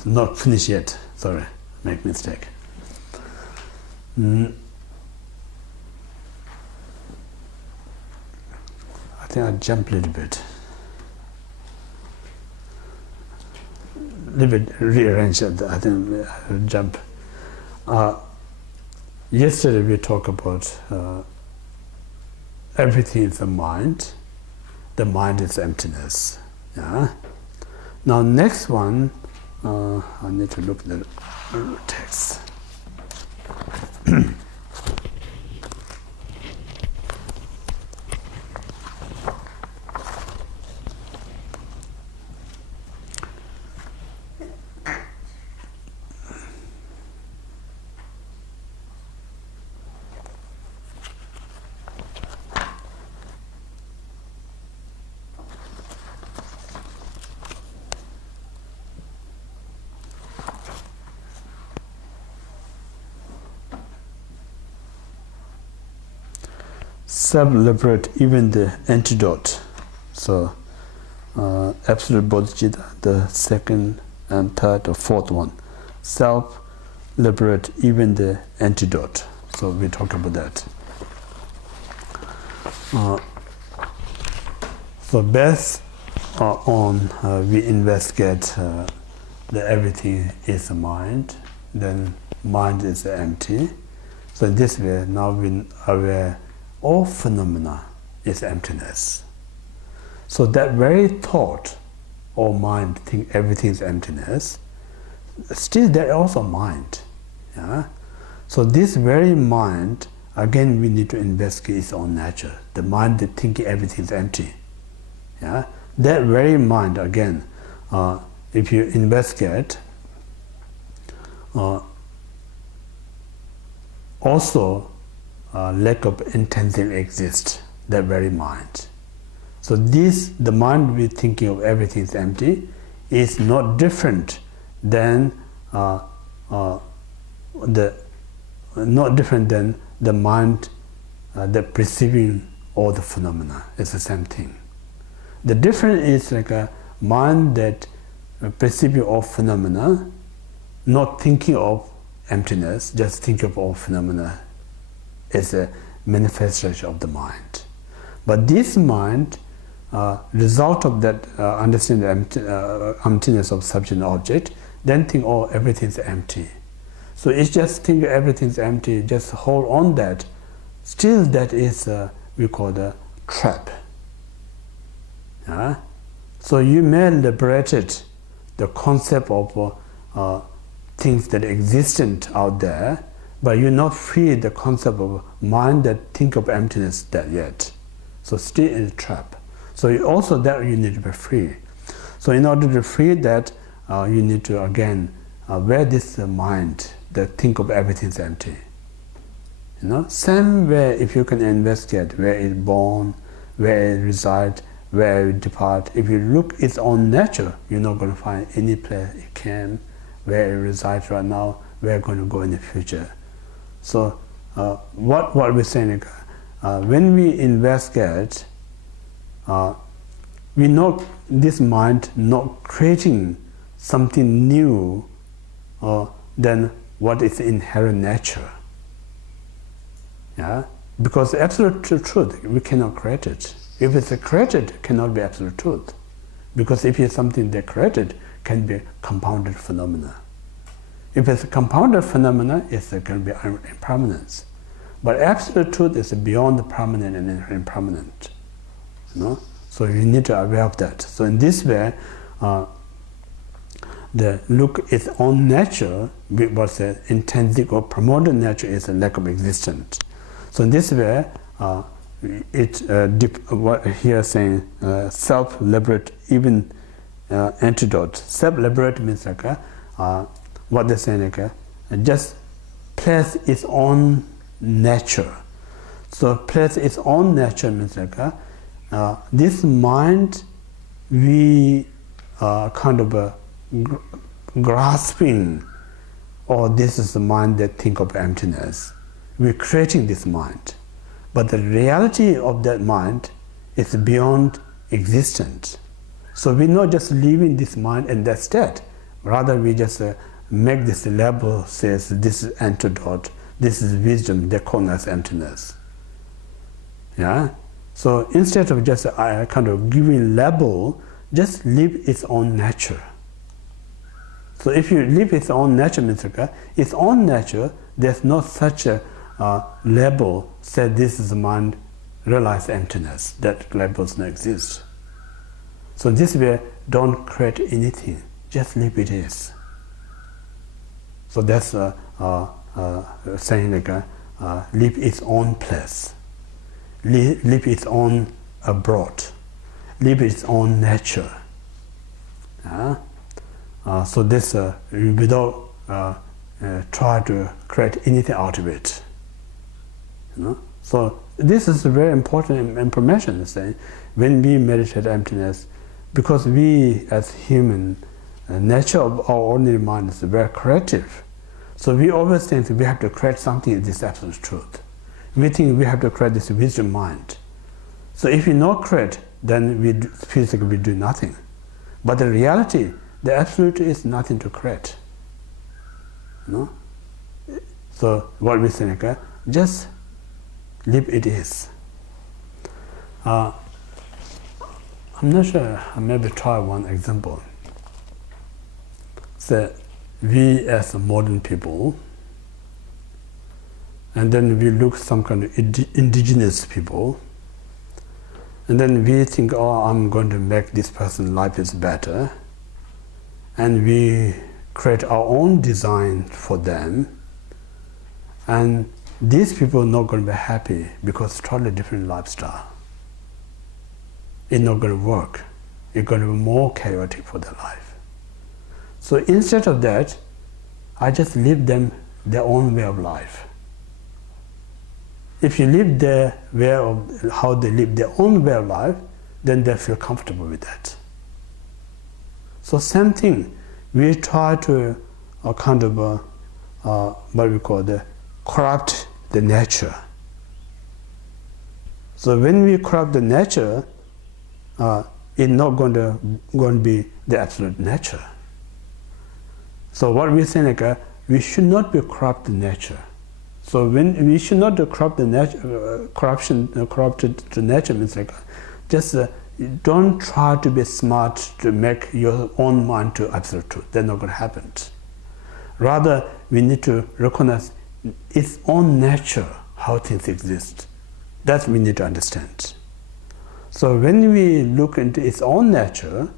not finished yet. Sorry, make mistake. I think I jumped a little bit. Rearrange it. I think I jump. Yesterday we talked about everything is the mind. The mind is emptiness. Now next one, I need to look at the text. self-liberate, even the antidote. So, Absolute Bodhicitta, the second and third or fourth one. Self-liberate, even the antidote. So we talk about that. So based on we investigate that everything is a mind, then mind is empty. So in this way, now we are aware all phenomena is emptiness. So that very thought or mind think everything is emptiness, still there is also mind. Yeah? So this very mind, again we need to investigate its own nature. The mind that thinking everything is empty. Yeah? That very mind, again, if you investigate, also lack of intention exists, that very mind. So this, the mind we thinking of everything is empty, is not different than the mind that perceiving all the phenomena. It's the same thing. The difference is like a mind that perceiving all phenomena, not thinking of emptiness, just thinking of all phenomena is a manifestation of the mind. But this mind, result of that understanding the emptiness of subject and object, then think, oh, everything's empty. So it's just think everything's empty, just hold on that. Still that is, we call the trap. Yeah? So you may liberate it, the concept of things that existent out there, but you're not free the concept of mind that think of emptiness that yet. So still in a trap. So also that you need to be free. So in order to free that, you need to again where this mind that think of everything is empty. You know, same way if you can investigate where it's born, where it resides, where it depart. If you look its own nature, you're not going to find any place it came, where it resides right now, where it's going to go in the future. So what we're saying, when we investigate, we know this mind not creating something new than what is inherent nature. Yeah? Because absolute truth, we cannot create it. If it's created, it cannot be absolute truth. Because if it's something that created, can be compounded phenomena. If it's a compounded phenomena, it's going to be impermanence. But absolute truth is beyond the permanent and impermanent. You know? So you need to be aware of that. So in this way, the look its own nature, what's the intrinsic or promoted nature is a lack of existence. So in this way, what here saying self-liberate, even antidote. Self-liberate means like what they're saying like just place its own nature. So place its own nature means like this mind we kind of grasping, or this is the mind that think of emptiness. We're creating this mind. But the reality of that mind is beyond existence. So we're not just leaving this mind in that state. Rather, we just make this label, says this is antidote, this is wisdom, they call us emptiness. Yeah? So instead of just kind of giving label, just live its own nature. So if you live its own nature, means its own nature, there's not such a label said this is the mind, realize emptiness. That label does not exist. So this way, don't create anything. Just leave it is. So that's saying like leave its own place, leave its own abroad, leave its own nature. So this without try to create anything out of it. You know? So this is a very important information, saying when we meditate emptiness, because we as human, nature of our ordinary mind is very creative. So we always think that we have to create something in this absolute truth. we think we have to create this wisdom mind. So if we not create, then we physically we do nothing. But the reality, the absolute is nothing to create. No? So what we say, okay, just live it is. I'm not sure, I maybe try one example. So we as modern people, and then we look some kind of indigenous people, and then we think, oh, I'm going to make this person's life is better, and we create our own design for them, and these people are not going to be happy because it's totally different lifestyle. It's not going to work. It's going to be more chaotic for their life. So instead of that, I just leave them their own way of life. If you live their way of how they live their own way of life, then they feel comfortable with that. So same thing, we try to kind of what we call corrupt the nature. So when we corrupt the nature, it's not going to be the absolute nature. So what we say, like, we should not be corrupt the nature. So when we should not corrupt the nature, corrupted the nature means like, just don't try to be smart to make your own mind to absolute truth. That's not going to happen. Rather, we need to recognize its own nature, how things exist. That we need to understand. So when we look into its own nature,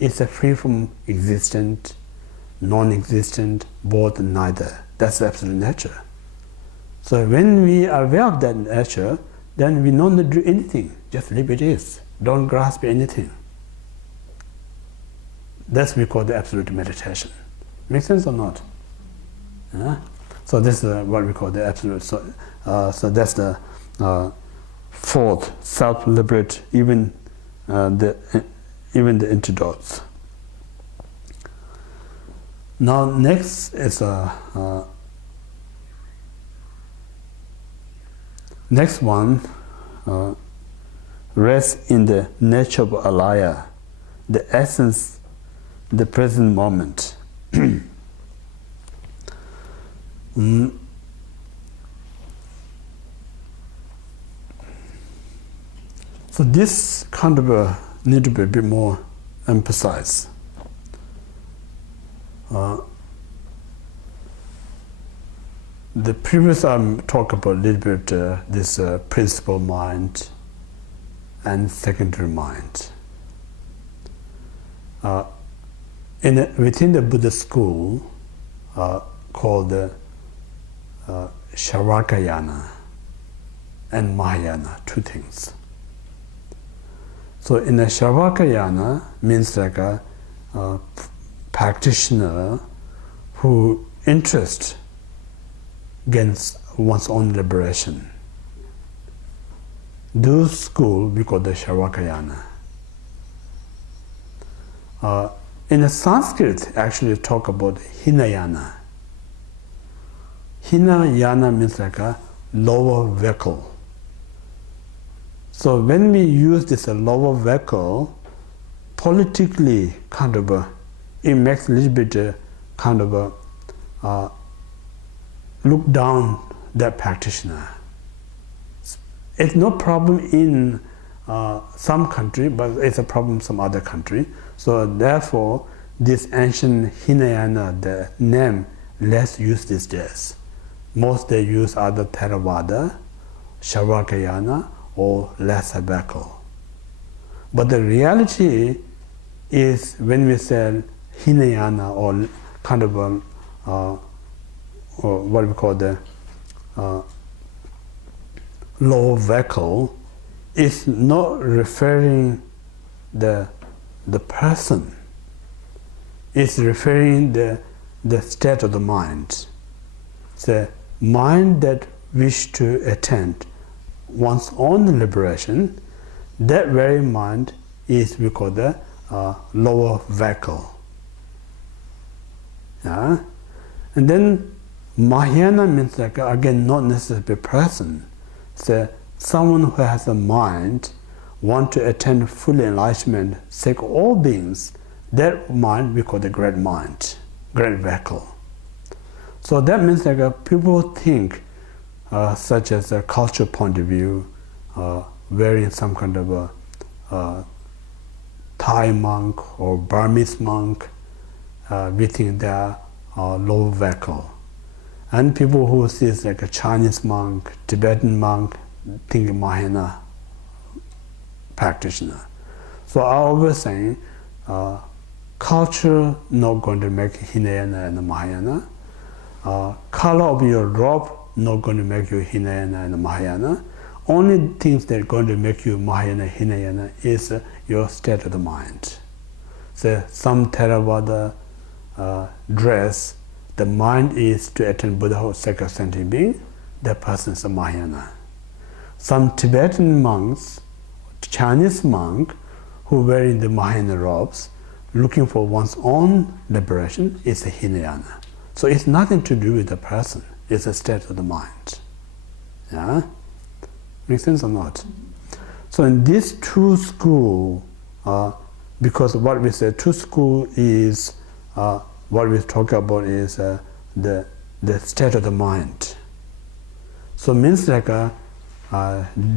it's a free from existent, non-existent, both and neither. That's the absolute nature. So when we are aware of that nature, then we don't need to do anything. Just leave it is. Don't grasp anything. That's what we call the absolute meditation. Make sense or not? Yeah? So this is what we call the absolute. So that's the fourth, self-liberate, even the antidotes. Now next is next one, rest in the nature of alaya, the essence, the present moment. So this kind of need to be a bit more emphasized. The previous talked about a little bit this principal mind and secondary mind. Within the Buddhist school, called Sharakayana and Mahayana, two things. So in the Sharakayana means like a practitioner who interest against one's own liberation. Those school we call the Sharakayana. In the Sanskrit, actually talk about Hinayana. Hinayana means like a lower vehicle. So when we use this lower vehicle, politically kind of it makes a little bit kind of look down that practitioner. It's no problem in some country, but it's a problem in some other country. So therefore, this ancient Hinayana, the name, less used these days. Most they use either Theravada, Sharakayana, or lesser vehicle. But the reality is when we say Hinayana or kind of or what we call the low vehicle, is not referring the person. It's referring the state of the mind. The mind that wish to attain one's own liberation, that very mind is we call the lower vehicle. Yeah? And then Mahayana means like, again, not necessarily a person. So someone who has a mind want to attain full enlightenment, sake all beings, that mind we call the great mind, great vehicle. So that means like people think, such as a cultural point of view, wearing some kind of a Thai monk or Burmese monk, we think they are low vehicle. And people who see like a Chinese monk, Tibetan monk, think Mahayana practitioner. So I always say, culture not going to make Hinayana and Mahayana. Color of your robe not going to make you Hinayana and Mahayana. Only things that are going to make you Mahayana, Hinayana is your state of the mind. So some Theravada dress, the mind is to attain Buddhahood, sacred sentient being, that person is a Mahayana. Some Tibetan monks, Chinese monk, who wearing the Mahayana robes, looking for one's own liberation, is a Hinayana. So it's nothing to do with the person, it's a state of the mind. Yeah? Make sense or not? So in this two school, because what we say two school is, what we talk about is the state of the mind. So means like a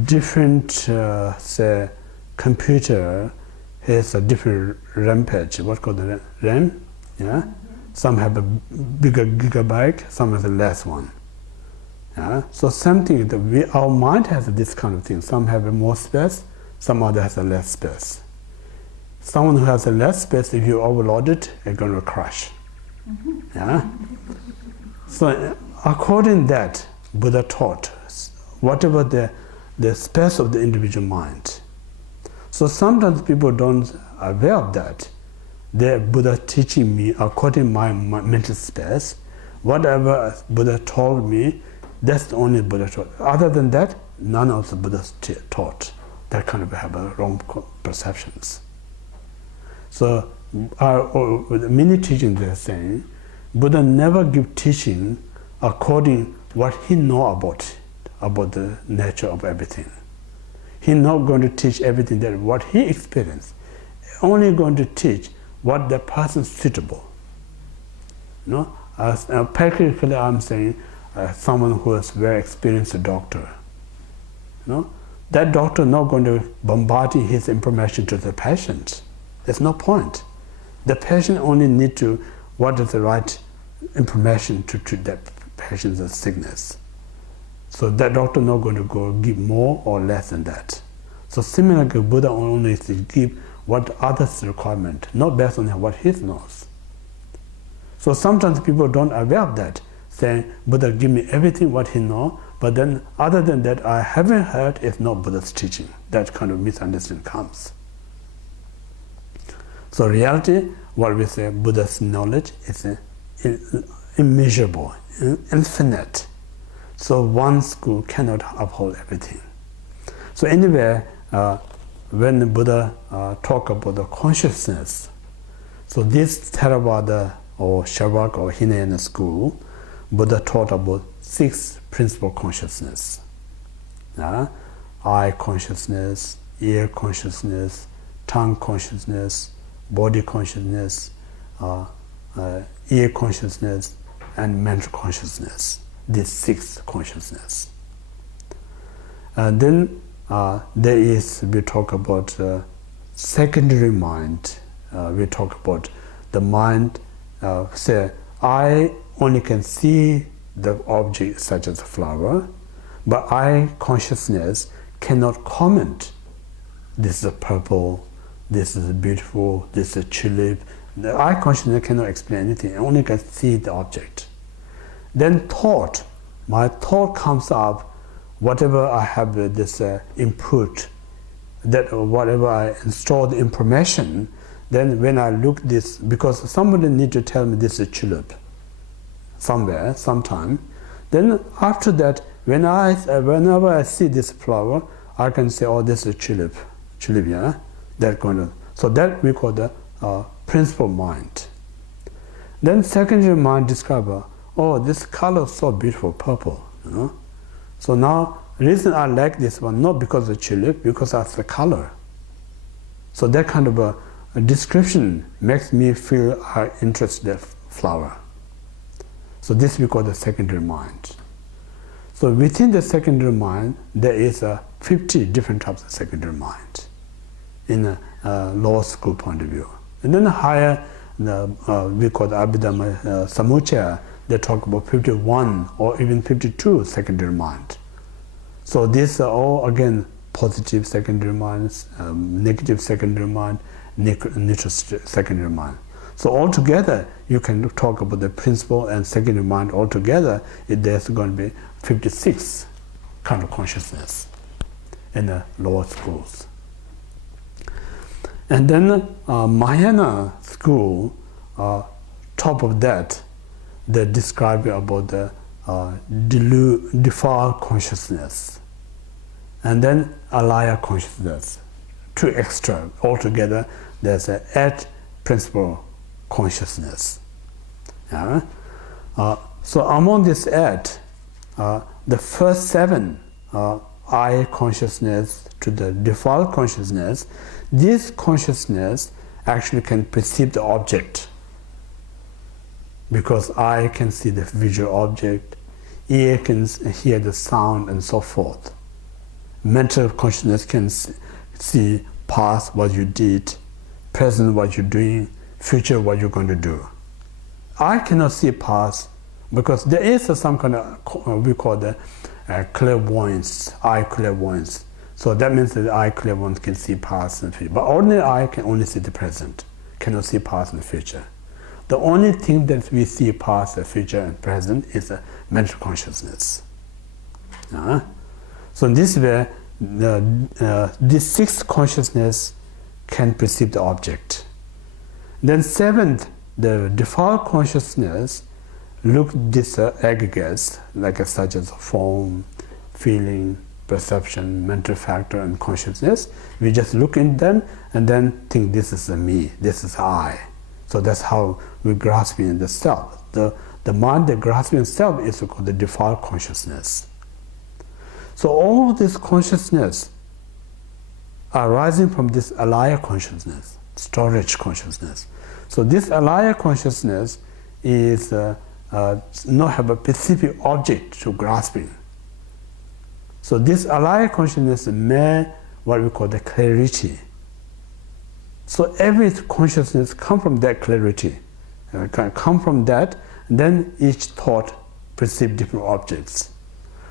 different say computer has a different RAM page. What called the RAM? Yeah. Some have a bigger gigabyte, some have a less one. Yeah? So something that our mind has this kind of thing. Some have more space, some other has a less space. Someone who has a less space, if you overload it, it's going to crash. Yeah? So according to that, Buddha taught whatever the space of the individual mind. So sometimes people don't aware of that. The Buddha teaching me according to my mental space, whatever Buddha told me, that's the only Buddha taught. Other than that, none of the Buddhas taught. That kind of have wrong perceptions. So many teachings they're saying, Buddha never give teaching according what he know about the nature of everything. He's not going to teach everything that what he experienced. Only going to teach what the person is suitable. You know, practically I'm saying someone who is very experienced doctor. You know, that doctor not going to bombard his information to the patient. There's no point. The patient only need to what is the right information to treat that patient's sickness. So that doctor not going to go give more or less than that. So similarly, Buddha only is to give what others' requirement, not based on what he knows. So sometimes people don't aware of that, saying Buddha give me everything what he know, but then other than that I haven't heard is not Buddha's teaching. That kind of misunderstanding comes. So reality, what we say, Buddha's knowledge is immeasurable, infinite. So one school cannot uphold everything. So anyway, when the Buddha talk about the consciousness, so this Theravada or Shavaka or Hinayana school, Buddha taught about 6 principal consciousness. Eye consciousness, ear consciousness, tongue consciousness, body consciousness, ear consciousness, and mental consciousness. These 6 consciousness. And then there is, we talk about secondary mind. We talk about the mind, say, I only can see the object such as a flower, but I consciousness cannot comment. This is purple, this is beautiful, this is a tulip. The I consciousness cannot explain anything, I only can see the object. Then thought, my thought comes up, whatever I have this input, that whatever I install the information, then when I look this, because somebody need to tell me this is a tulip, somewhere, sometime, then after that, whenever I see this flower, I can say, oh, this is a tulip, yeah, that kind of. So that we call the principal mind. Then secondary mind discover, oh, this color is so beautiful, purple, you know. So now reason I like this one, not because of tulip, because of the color. So that kind of a description makes me feel I interested in the flower. So this we call the secondary mind. So within the secondary mind, there is 50 different types of secondary mind in a lower school point of view. And then higher, we call the Abhidhamma Samuchaya, they talk about 51 or even 52 secondary mind. So these are all, again, positive secondary minds, negative secondary mind, neutral secondary mind. So altogether, you can talk about the principal and secondary mind altogether, there's going to be 56 kind of consciousness in the lower schools. And then Mahayana school, top of that, they describe about the defiled consciousness, and then alaya consciousness, two extra. Altogether, there's 8 principal consciousness. Yeah? So among these 8, the first 7, I consciousness to the defiled consciousness, this consciousness actually can perceive the object, because eye can see the visual object, ear can hear the sound, and so forth. Mental consciousness can see past, what you did, present, what you're doing, future, what you're going to do. I cannot see past, because there is some kind of, we call the clairvoyance, eye clairvoyance. So that means that the eye clairvoyance can see past and future. But ordinary eye can only see the present, cannot see past and future. The only thing that we see past, the future, and present is a mental consciousness. So in this way, this 6th consciousnness can perceive the object. Then 7th, the defiled consciousness, look these aggregates, like such as form, feeling, perception, mental factor, and consciousness. We just look in them and then think this is a me, this is I. So that's how we grasp in the self. The mind that grasps in self is called the defiled consciousness. So all this consciousness arising from this alaya consciousness, storage consciousness. So this alaya consciousness is not have a specific object to grasping. So this alaya consciousness may what we call the clarity. So every consciousness comes from that clarity, can come from that, and then each thought perceives different objects.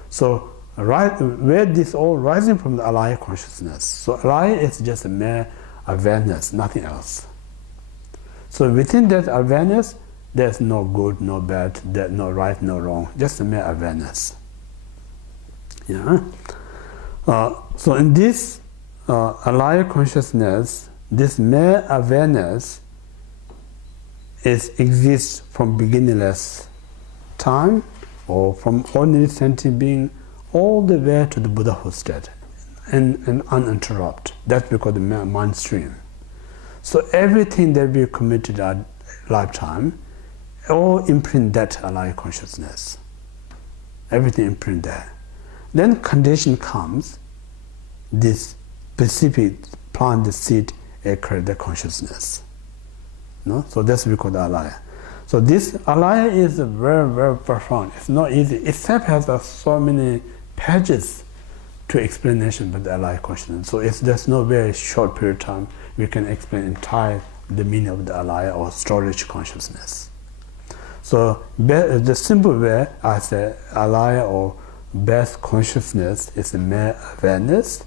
So where this all rising from the alaya consciousness. So alaya is just a mere awareness, nothing else. So within that awareness, there's no good, no bad, there's no right, no wrong, just a mere awareness. Yeah. So in this alaya consciousness, this mere awareness exists from beginningless time, or from ordinary sentient being, all the way to the Buddhahood state, and uninterrupted. That's because the mind stream. So everything that we committed at lifetime, all imprint that alaya consciousness. Everything imprint there. Then condition comes, this specific plant the seed, create the consciousness. No? So that's what we call the alaya. So this alaya is very, very profound. It's not easy. Itself has so many pages to explanation about the alaya consciousness. So there's no very short period of time we can explain entire the meaning of the alaya or storage consciousness. So the simple way I say alaya or best consciousness is mere awareness.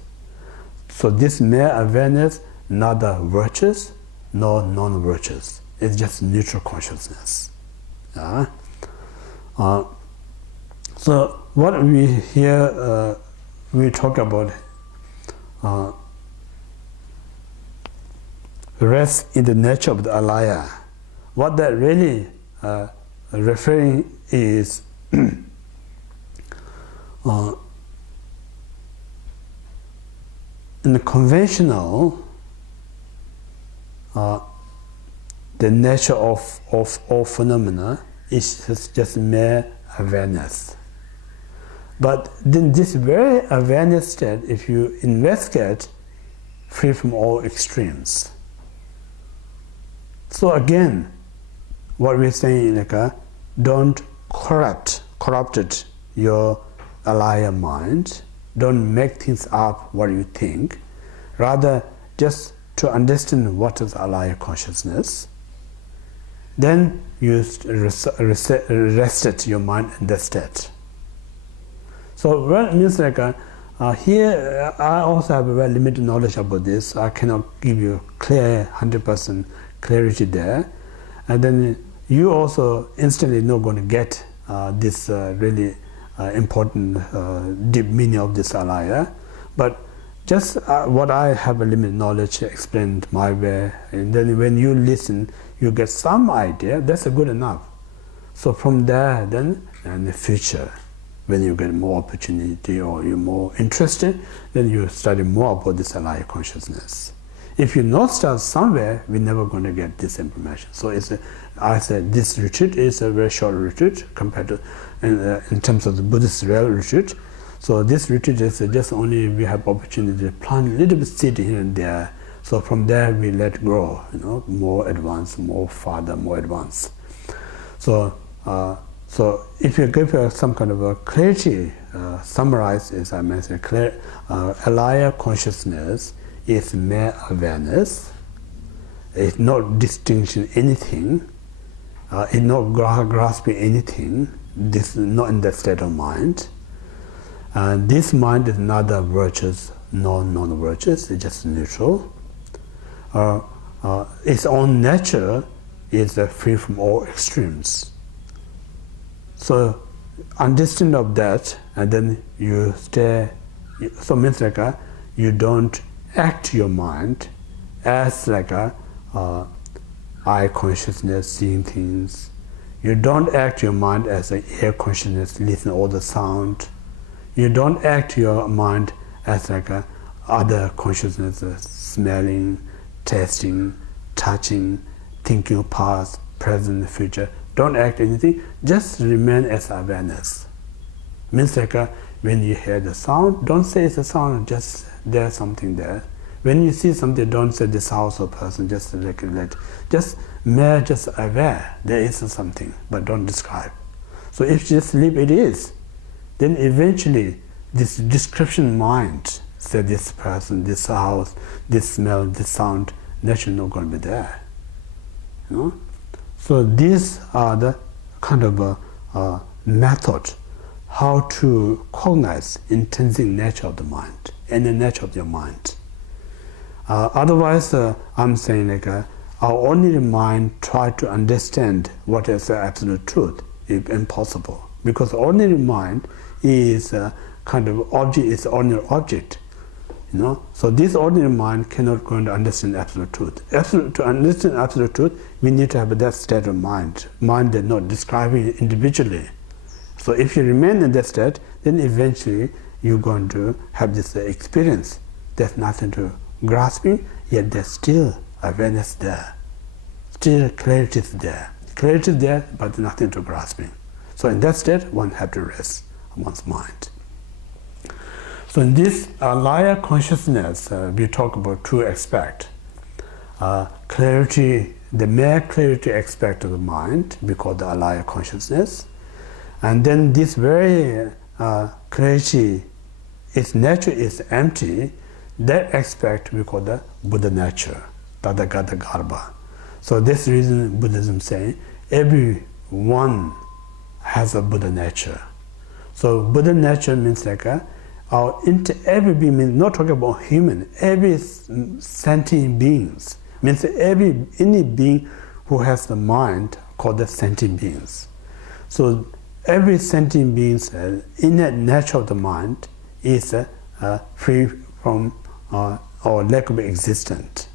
So this mere awareness, neither virtuous nor non-virtuous. It's just neutral consciousness. So what we here we talk about rest in the nature of the alaya. What that really referring is in the conventional, the nature of all phenomena is just mere awareness. But then this very awareness state, if you investigate, free from all extremes. So again, what we're saying, like, don't corrupted your alaya mind. Don't make things up what you think. Rather, just to understand what is alaya consciousness. Then you rested your mind in that state. So what it means, like, here I also have a very limited knowledge about this. I cannot give you clear 100% clarity there. And then you also instantly not going to get this really important deep meaning of this alaya. But just what I have a limited knowledge explained my way, and then when you listen, you get some idea. That's good enough. So from there, then in the future, when you get more opportunity or you're more interested, then you study more about this alaya consciousness. If you not start somewhere, we're never going to get this information. So I said this retreat is a very short retreat compared to in terms of the Buddhist real retreat. So this retreat is just only we have opportunity to plant a little bit seed here and there. So from there we let grow, more advanced, more farther, more advanced. So if you give some kind of a clarity, summarize, as I mentioned, alaya consciousness is mere awareness. It's not distinction anything. It's not grasping anything. This is not in that state of mind. And this mind is neither virtuous nor non-virtuous. It's just neutral. Its own nature is free from all extremes. So understand of that, and then you stay. So means like you don't act your mind as like eye consciousness, seeing things. You don't act your mind as an ear consciousness, listen all the sound. You don't act your mind as like other consciousnesses, smelling, tasting, touching, thinking past, present, future. Don't act anything, just remain as awareness. Means like when you hear the sound, don't say it's a sound, just there's something there. When you see something, don't say this house or person, just recollect. Just aware, there is something, but don't describe. So if you just leave it is, then eventually this description mind, say this person, this house, this smell, this sound, naturally not going to be there. So these are the kind of method how to cognize intrinsic nature of the mind and the nature of your mind. Otherwise, I'm saying like our ordinary mind try to understand what is the absolute truth is impossible, because ordinary mind is kind of object, is ordinary object. So this ordinary mind cannot go and understand absolute truth. To understand absolute truth, we need to have that state of mind. Mind that not describing it individually. So if you remain in that state, then eventually you're going to have this experience. There's nothing to grasping, yet there's still awareness there. Still clarity is there. Clarity is there, but nothing to grasping. So in that state, one has to rest one's mind. So in this alaya consciousness, we talk about two aspects. Clarity, the mere clarity aspect of the mind, we call the alaya consciousness. And then this very clarity, its nature is empty, that aspect we call the Buddha nature, Tadagata Garbha. So this reason Buddhism saying everyone has a Buddha nature. So Buddha nature means like every being, means not talking about human, every sentient beings, means any being who has the mind called the sentient beings. So every sentient being's innate nature of the mind is free from or lack of existence.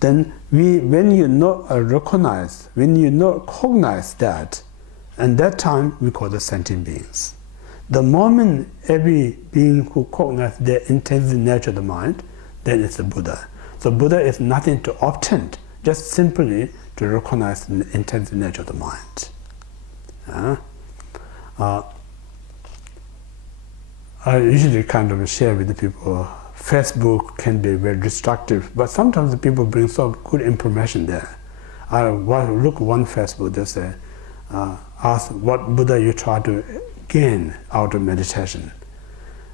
Then when you not recognize, when you not cognize that, and that time we call the sentient beings. The moment every being who cognizes the intrinsic nature of the mind, then it's a Buddha. So Buddha is nothing to obtain, just simply to recognize the intrinsic nature of the mind. I usually kind of share with the people, Facebook can be very destructive, but sometimes the people bring so good information there. I look one Facebook, they say, ask what Buddha you try to gain out of meditation.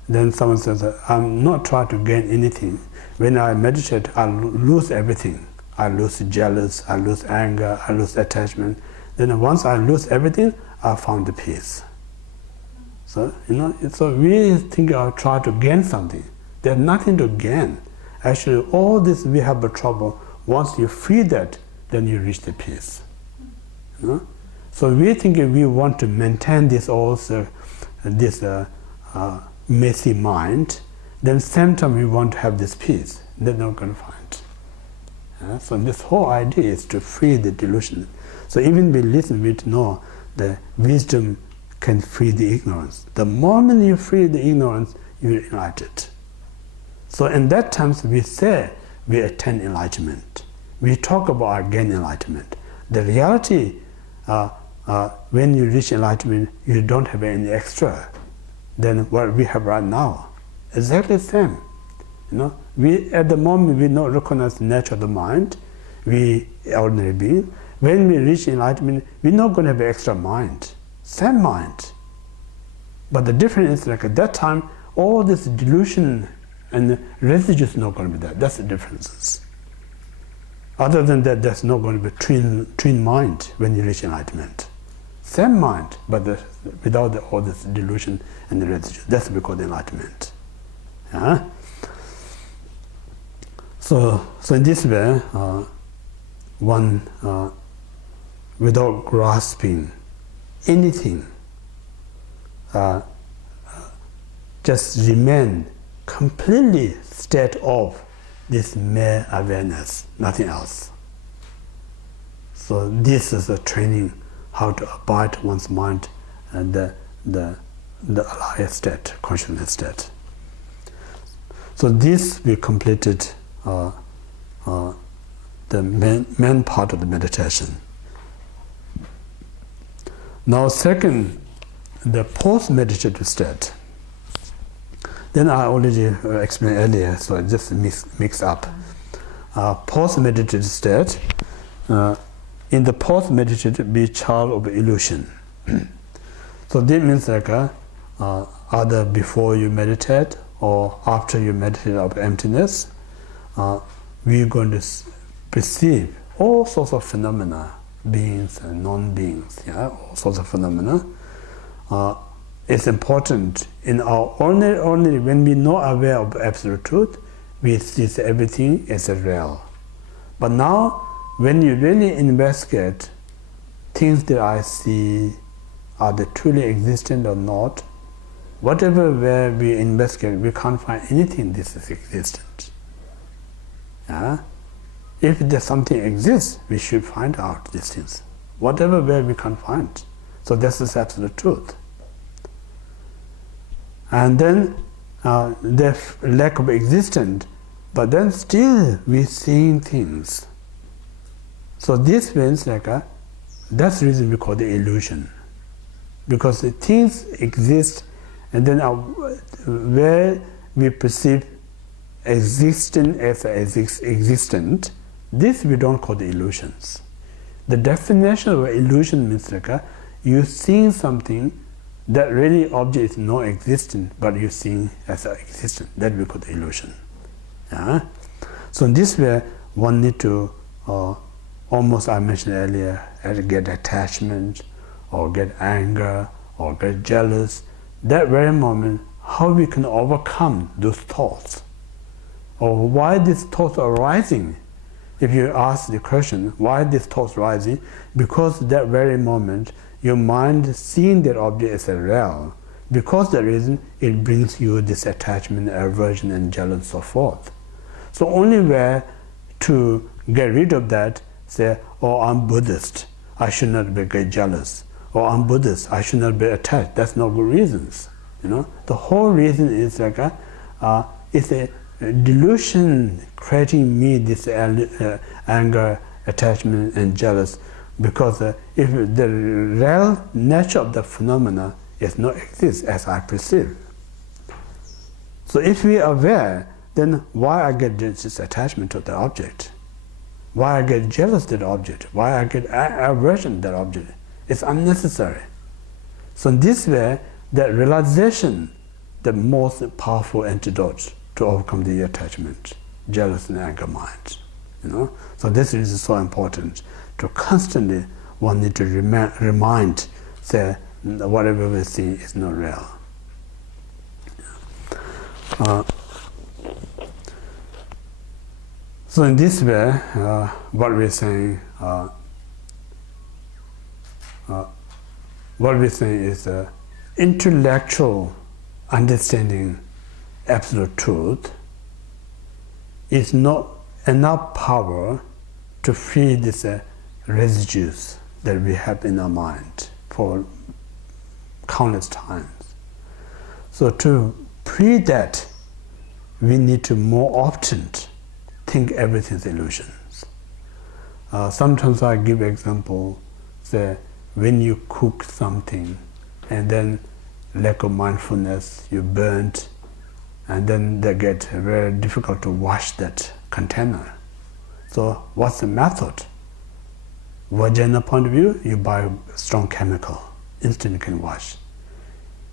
Then someone says, I'm not trying to gain anything. When I meditate, I lose everything. I lose jealous, I lose anger, I lose attachment. Then once I lose everything, I found the peace. So, so we think of try to gain something. There's nothing to gain. Actually, all this we have a trouble. Once you free that, then you reach the peace. So we think we want to maintain this also, this messy mind. Then same time we want to have this peace. They're not going to find. So this whole idea is to free the delusion. So even we listen, we know the wisdom can free the ignorance. The moment you free the ignorance, you're enlightened. So in that times we say we attain enlightenment. We talk about gain enlightenment. The reality, when you reach enlightenment, you don't have any extra than what we have right now. Exactly the same. We at the moment we don't recognize the nature of the mind. We ordinary being. When we reach enlightenment, we're not going to have an extra mind. Same mind. But the difference is like at that time, all this delusion and residue is not going to be there. That's the differences. Other than that, there's not going to be twin mind when you reach enlightenment. Same mind, but without all this delusion and the residue. That's what we call the enlightenment. Yeah? So in this way, one without grasping anything, just remain completely state of this mere awareness, nothing else. So this is a training how to abide one's mind and the alaya state, consciousness state. So this we completed the main part of the meditation. Now second, the post-meditative state. Then I already explained earlier, so I just mix up. Post-meditative state, in the post-meditative be child of illusion. So this means like either before you meditate or after you meditate of emptiness, we're going to perceive all sorts of phenomena, beings and non-beings, all sorts of phenomena. It's important in our ordinary when we know aware of absolute truth, we see everything as a real. But now, when you really investigate things that I see, are they truly existent or not? Whatever where we investigate, we can't find anything this is existent. If there's something exists, we should find out these things. Whatever where we can't find. So this is absolute truth. And then the lack of existence, but then still we're seeing things. So this means like that's the reason we call the illusion. Because the things exist, and then where we perceive existence as existent, this we don't call the illusions. The definition of illusion means like you're seeing something that really object is not existent, but you're seeing as existent. That we call the illusion. So in this way, one need to almost I mentioned earlier, get attachment, or get anger, or get jealous. That very moment, how we can overcome those thoughts, or why these thoughts are arising. If you ask the question, why these thoughts rising? Because that very moment, your mind seeing that object as a real. Because the reason it brings you this attachment, aversion, and jealousy, and so forth. So only way to get rid of that, say, oh, I'm Buddhist, I should not get jealous. Or I'm Buddhist, I should not be attached. That's not good reasons. The whole reason is like it's a delusion creating me this anger, attachment, and jealous. Because if the real nature of the phenomena is not exist as I perceive. So if we are aware, then why I get this attachment to the object? Why I get jealous to the object? Why I get aversion to that object? It's unnecessary. So in this way, that realization, the most powerful antidote to overcome the attachment, jealous and anger mind. So this is so important to constantly one need to remind, say, whatever we see is not real. So in this way, what we're saying is intellectual understanding absolute truth is not enough power to free these residues that we have in our mind for countless times. So to free that, we need to more often think everything's illusions. Sometimes I give example, say when you cook something and then lack of mindfulness, you burnt, and then they get very difficult to wash that container. So what's the method? Vajrayana point of view, you buy strong chemical, instantly can wash.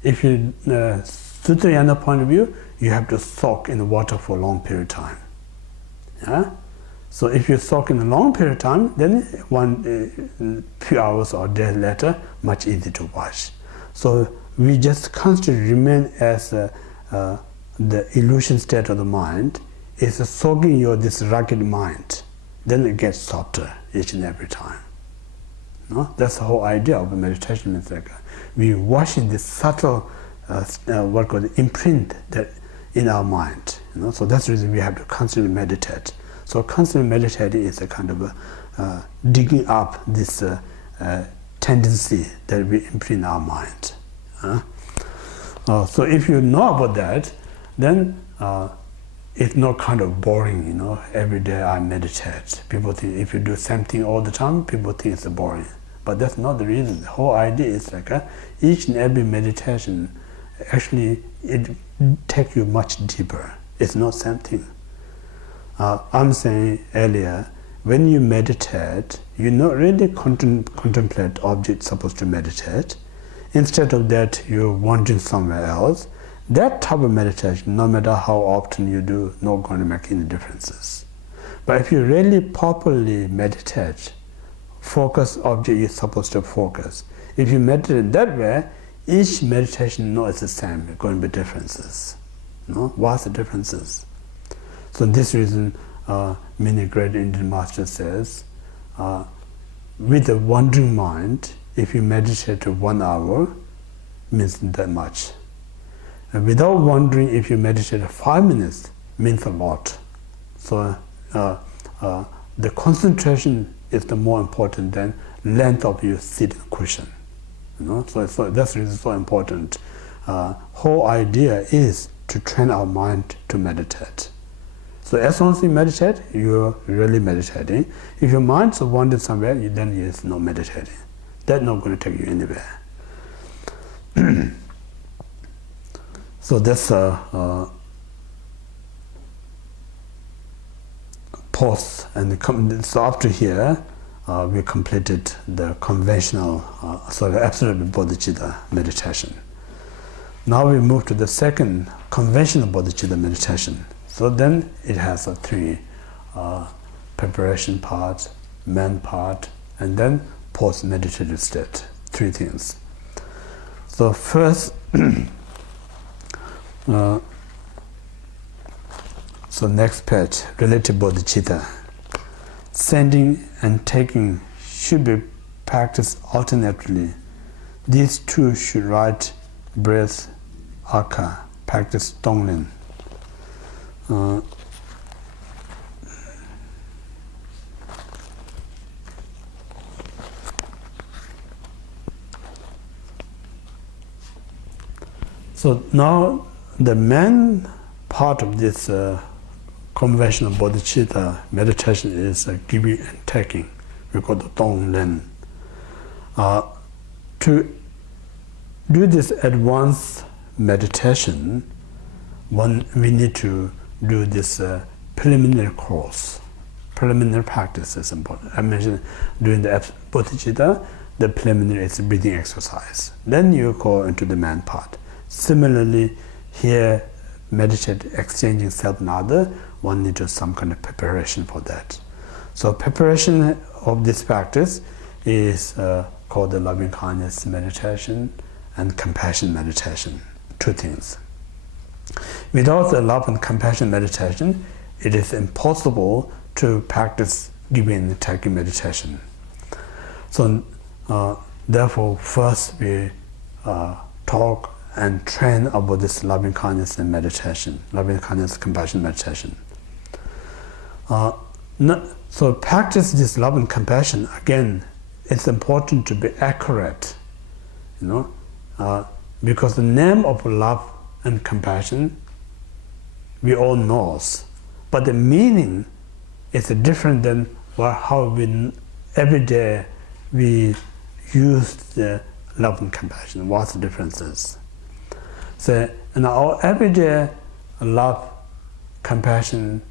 If you Sutrayana point of view, you have to soak in the water for a long period of time. Yeah? So if you soak in a long period of time, then few hours or days later, much easier to wash. So we just constantly remain as the illusion state of the mind is soaking your this rugged mind. Then it gets softer each and every time. That's the whole idea of meditation. It's like we washing this subtle what called imprint that in our mind. So that's the reason we have to constantly meditate. So constantly meditating is a kind of digging up this tendency that we imprint in our mind. So if you know about that, then it's not kind of boring, every day I meditate. People think if you do same thing all the time, people think it's boring. But that's not the reason. The whole idea is like each and every meditation, actually it takes you much deeper. It's not same thing. I'm saying earlier, when you meditate, you not really contemplate objects supposed to meditate. Instead of that, you're wandering somewhere else. That type of meditation, no matter how often you do, not going to make any differences. But if you really properly meditate, focus object you're supposed to focus. If you meditate that way, each meditation is the same. There are going to be differences. What's the differences? So this reason, many great Indian masters says, with a wandering mind, if you meditate 1 hour, means that much. And without wandering, if you meditate 5 minutes, means a lot. So the concentration is the more important than length of your sitting cushion. So that's really so important. Whole idea is to train our mind to meditate. So as long as you meditate, you're really meditating. If your mind's wandered somewhere, then it's not meditating. That's not going to take you anywhere. So that's pause. And so after here, we completed the conventional, absolute bodhicitta meditation. Now we move to the second conventional bodhicitta meditation. So then it has 3 preparation part, main part, and then post-meditative state. 3 things. So first, so next page, relative bodhicitta. Sending and taking should be practiced alternately. These 2 should write breath, aka, practice Tonglen. So now the main part of this conventional bodhicitta meditation is giving and taking. We call the Tonglen. To do this advanced meditation, we need to do this preliminary course. Preliminary practice is important. I mentioned during the Bodhicitta, the preliminary is breathing exercise. Then you go into the main part. Similarly, here, meditate, exchanging self and other, one needs to do some kind of preparation for that. So preparation of this practice is called the loving kindness meditation and compassion meditation. Two things. Without the love and compassion meditation, it is impossible to practice giving and taking meditation. So therefore, first we talk and train about this loving kindness and meditation, loving kindness, compassion meditation. So practice this love and compassion. Again, it's important to be accurate, because the name of love and compassion we all know, but the meaning is different than how we every day we use the love and compassion. What's the differences? So in our everyday love, compassion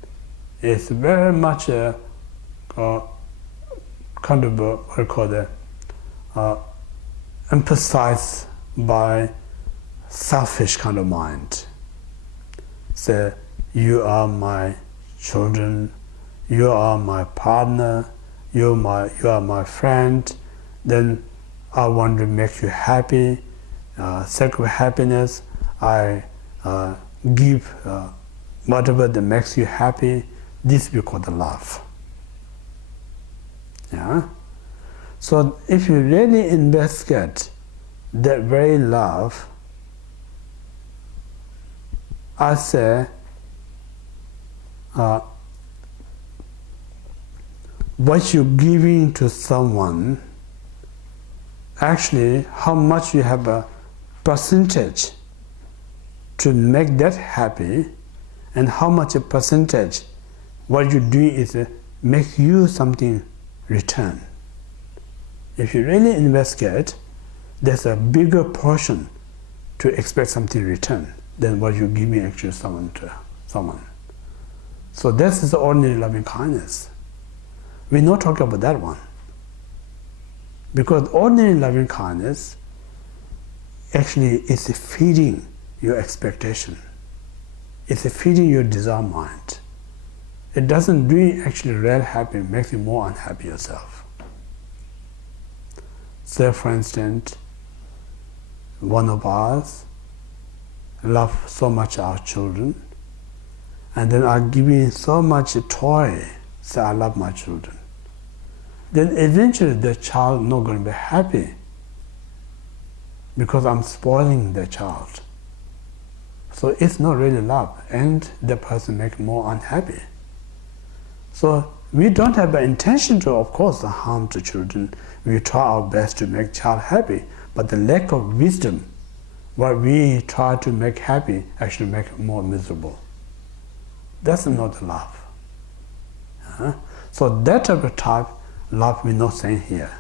is very much kind of what we call emphasized by selfish kind of mind. So you are my children, you are my partner, you are my friend, then I want to make you happy, sake of happiness, I give whatever that makes you happy. This we call the love. Yeah. So if you really investigate that very love, I say what you're giving to someone, actually how much you have a percentage to make that happy, and how much a percentage what you do is make you something return. If you really investigate, there's a bigger portion to expect something return than what you're giving actually to someone. So this is ordinary loving kindness. We're not talking about that one. Because ordinary loving kindness actually is feeding your expectation. It's feeding your desire mind. It doesn't do actually real happy, it makes you more unhappy yourself. Say for instance, one of us love so much our children, and then are giving so much toy, say I love my children. Then eventually the child not going to be happy because I'm spoiling the child. So it's not really love, and the person makes more unhappy. So we don't have an intention to, of course, harm to children. We try our best to make child happy, but the lack of wisdom, what we try to make happy, actually make it more miserable. That's not love. So that type love we're not saying here.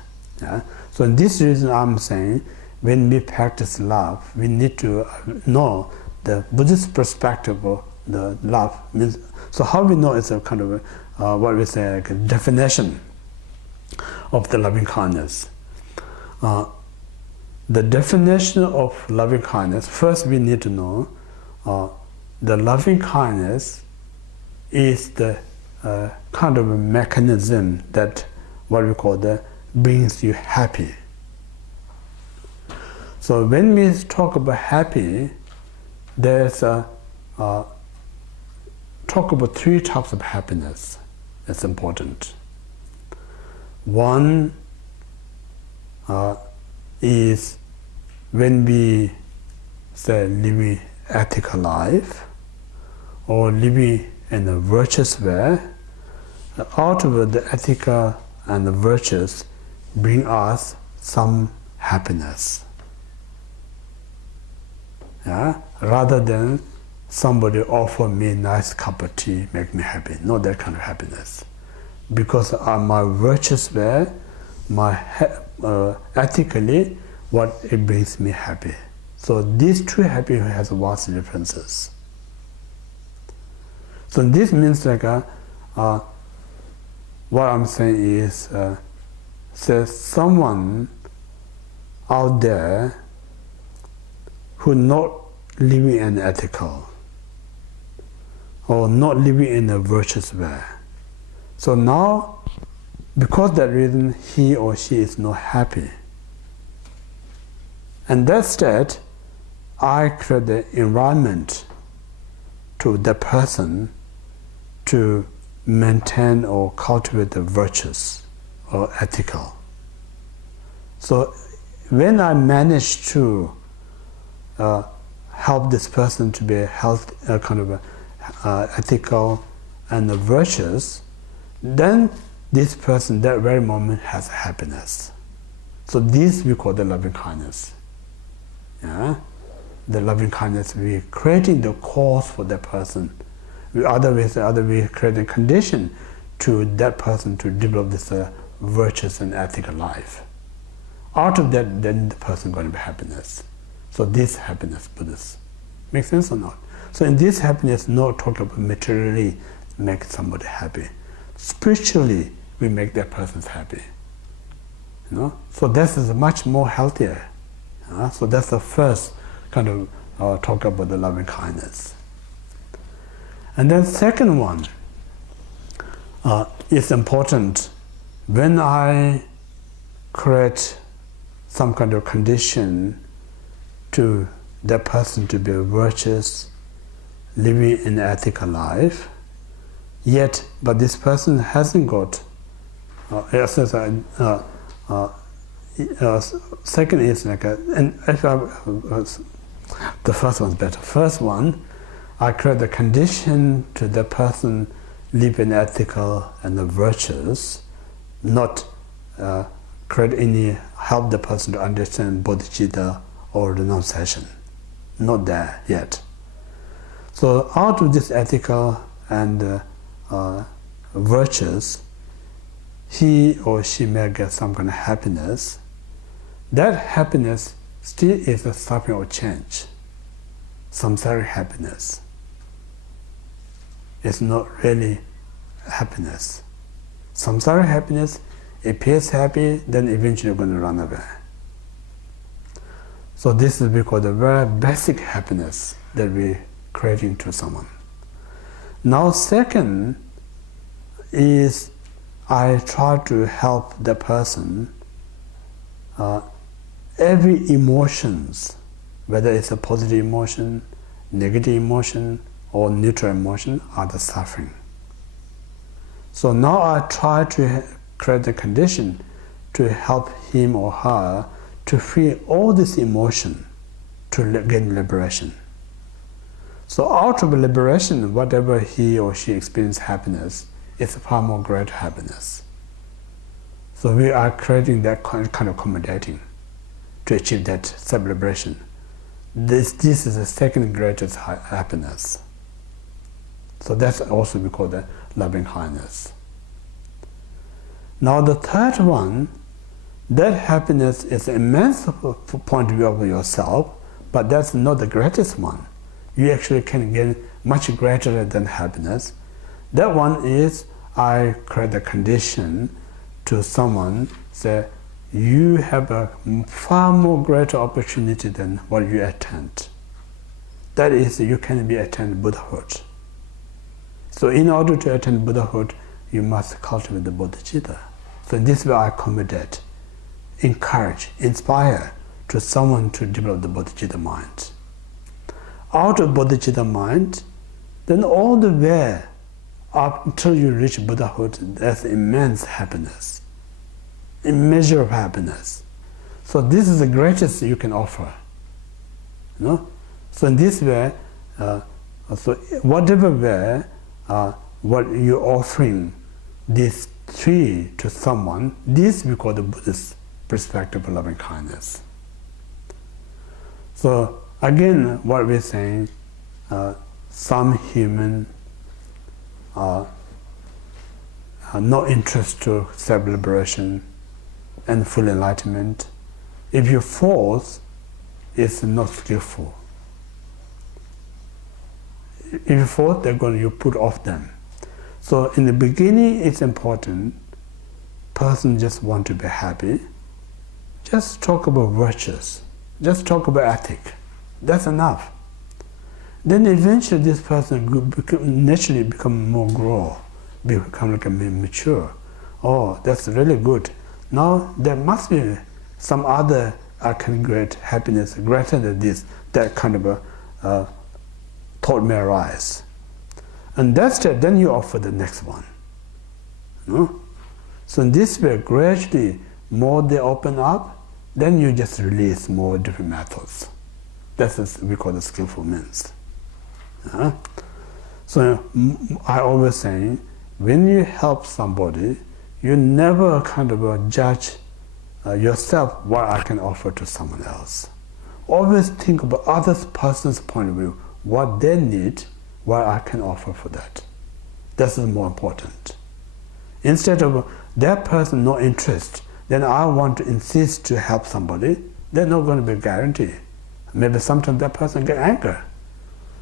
So in this reason I'm saying, when we practice love, we need to know the Buddhist perspective of the love. Means, so how we know it's a kind of what we say, like a definition of the loving kindness. The definition of loving kindness, first we need to know the loving kindness is the kind of a mechanism that what we call brings you happy. So when we talk about happy, there's talk about three types of happiness. It's important. One is when we say living ethical life or living in a virtuous way. Out of the ethical and the virtuous bring us some happiness. Rather than somebody offer me a nice cup of tea, make me happy. Not that kind of happiness. Because my virtuous way, my ethically, what it brings me happy. So these two happiness has vast differences. So this means like what I'm saying is there's someone out there who not living in ethical or not living in a virtuous way. So now, because of that reason, he or she is not happy. And that state, I create the environment to the person to maintain or cultivate the virtues or ethical. So when I manage to help this person to be ethical and virtuous, then this person, that very moment, has happiness. So this we call the loving kindness. Yeah? The loving kindness, we creating the cause for that person. We create a condition to that person to develop this virtuous and ethical life. Out of that, then the person going to be happiness. So this happiness, Buddhist. Make sense or not? So in this happiness, not talk about materially make somebody happy. Spiritually, we make that person happy. So this is much more healthier. So that's the first kind of talk about the loving kindness. And then second one is important when I create some kind of condition to that person to be virtuous, living an ethical life, but this person hasn't got second is like the first one's better. First one, I create the condition to the person live in ethical and the virtues, not create any help the person to understand bodhicitta or renunciation. Not there yet. So out of this ethical and virtues, he or she may get some kind of happiness. That happiness still is a suffering or change. Samsaric happiness. It's not really happiness. Samsaric happiness appears happy, then eventually going to run away. So this is because the very basic happiness that we're creating to someone. Now second is I try to help the person. Every emotions, whether it's a positive emotion, negative emotion, or neutral emotion, are the suffering. So now I try to create the condition to help him or her to feel all this emotion to gain liberation. So out of liberation, whatever he or she experiences happiness, is far more greater happiness. So we are creating that kind of accommodating to achieve that self-liberation. This is the second greatest happiness. So that's also we call the loving kindness. Now the third one, that happiness is immense point of view of yourself, but that's not the greatest one. You actually can gain much greater than happiness. That one is I create a condition to someone, say, you have a far more greater opportunity than what you attend. That is, you can attend Buddhahood. So in order to attain Buddhahood, you must cultivate the bodhicitta. So in this way I accommodate, encourage, inspire to someone to develop the bodhicitta mind. Out of bodhicitta mind, then all the way up until you reach Buddhahood, there's immense happiness, immeasurable happiness. So this is the greatest you can offer. So in this way, so whatever way, what you're offering these three to someone, this we call the Buddhist perspective of loving kindness. So again, what we're saying, some human no interest to self-liberation and full enlightenment. If you force, it's not skillful. if you force, you put off them. So in the beginning, it's important. Person just want to be happy. Just talk about virtues. Just talk about ethic. That's enough. Then eventually this person naturally become more become like a mature. Oh, that's really good. Now there must be some other great happiness greater than this. That kind of a thought may arise. And that's it, then you offer the next one. No? So in this way, gradually, more they open up, then you just release more different methods. That's what we call the skillful means. So I always say, when you help somebody, you never kind of judge yourself what I can offer to someone else. Always think about other person's point of view, what they need, what I can offer for that. This is more important. Instead of that person no interest, then I want to insist to help somebody, they're not going to be guaranteed. Maybe sometimes that person get angry.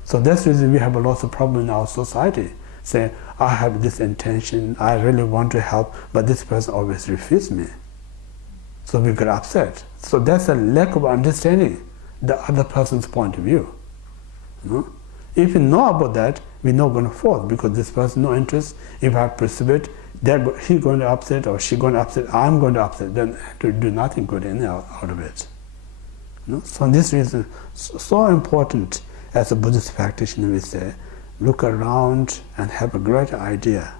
So that's the reason we have a lot of problems in our society. Say, I have this intention, I really want to help, but this person always refuses me. So we get upset. So that's a lack of understanding the other person's point of view. If you know about that, we're not going to force, because this person no interest. If I pursue it, he's going to upset or she's going to upset, I'm going to upset, then to do nothing good out of it. So this reason, so important as a Buddhist practitioner, we say, look around and have a great idea.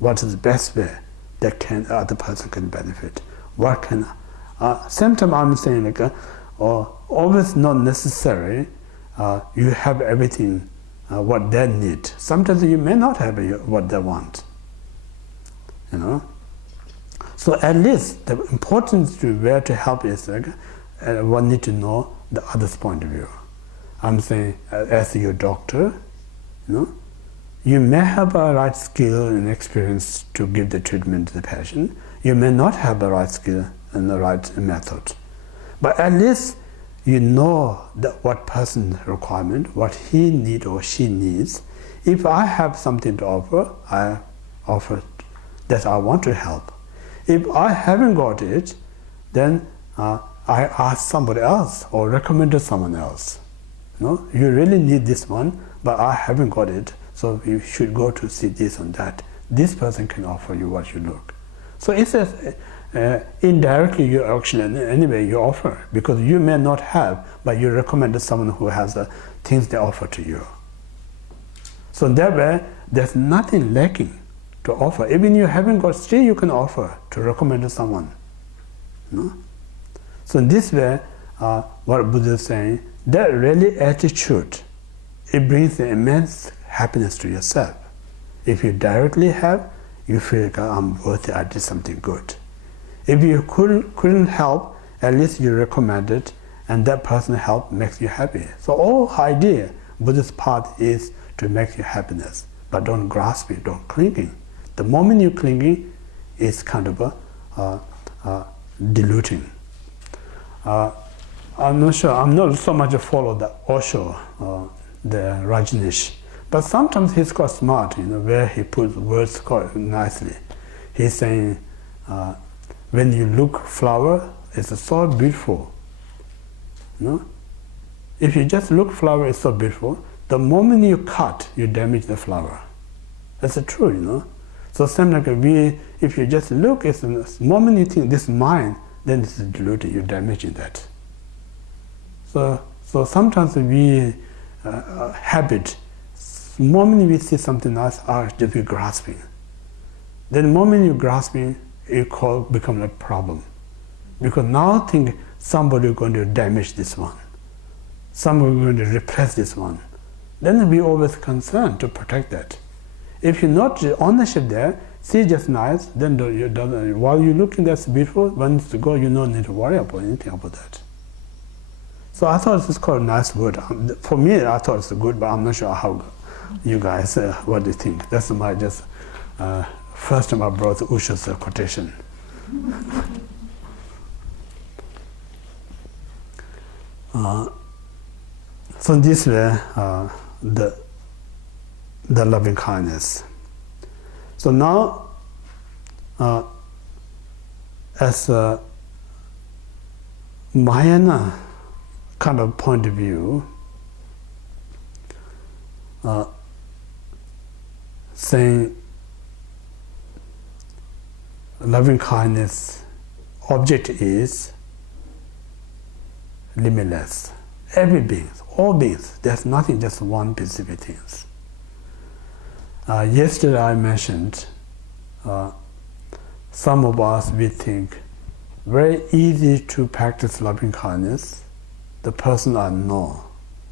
What is the best way that other person can benefit? What can? Sometimes I'm saying always not necessary. You have everything what they need. Sometimes you may not have what they want. So at least the importance to where to help is one need to know the other's point of view. I'm saying, as your doctor, you may have a right skill and experience to give the treatment to the patient. You may not have the right skill and the right method, but at least you know what person's requirement, what he needs or she needs. If I have something to offer, I offer that I want to help. If I haven't got it, then I ask somebody else or recommend to someone else. You really need this one, but I haven't got it, so you should go to see this and that. This person can offer you what you look. So it's indirectly you actually anyway you offer, because you may not have, but you recommend to someone who has the things they offer to you. So that way, there's nothing lacking to offer. Even you haven't got, still you can offer to recommend to someone. So in this way, what Buddha is saying, that really attitude, it brings immense happiness to yourself. If you directly have, you feel like, I'm worthy, I did something good. If you couldn't help, at least you recommend it, and that person help makes you happy. So all idea, Buddhist path is to make you happiness, but don't grasp it, don't clinging. The moment you clinging, it's kind of diluting. I'm not sure, I'm not so much a follow the Osho, the Rajneesh, but sometimes he's quite smart, where he puts words quite nicely. He's saying, when you look flower, it's so beautiful. If you just look flower, it's so beautiful. The moment you cut, you damage the flower. That's true, So same like if you just look, it's the moment you think this is mine, then it's diluted, you're damaging that. So sometimes we habit, the moment we see something nice, just be grasping. Then the moment you're grasping, it become a problem. Because now think somebody is going to damage this one. Somebody is going to repress this one. Then we always concerned to protect that. If you're not ownership there, see just nice, then while you're looking that's beautiful, when it's to go, you don't need to worry about anything about that. So I thought this is quite a nice word. For me, I thought it's good, but I'm not sure how you guys, what do you think? That's my first time I brought Usha's quotation. So this way, the loving kindness. So now, as a Mahayana kind of point of view, saying loving kindness object is limitless. Every being, all beings, there's nothing, just one specific thing. Yesterday I mentioned some of us, we think very easy to practice loving kindness, the person I know,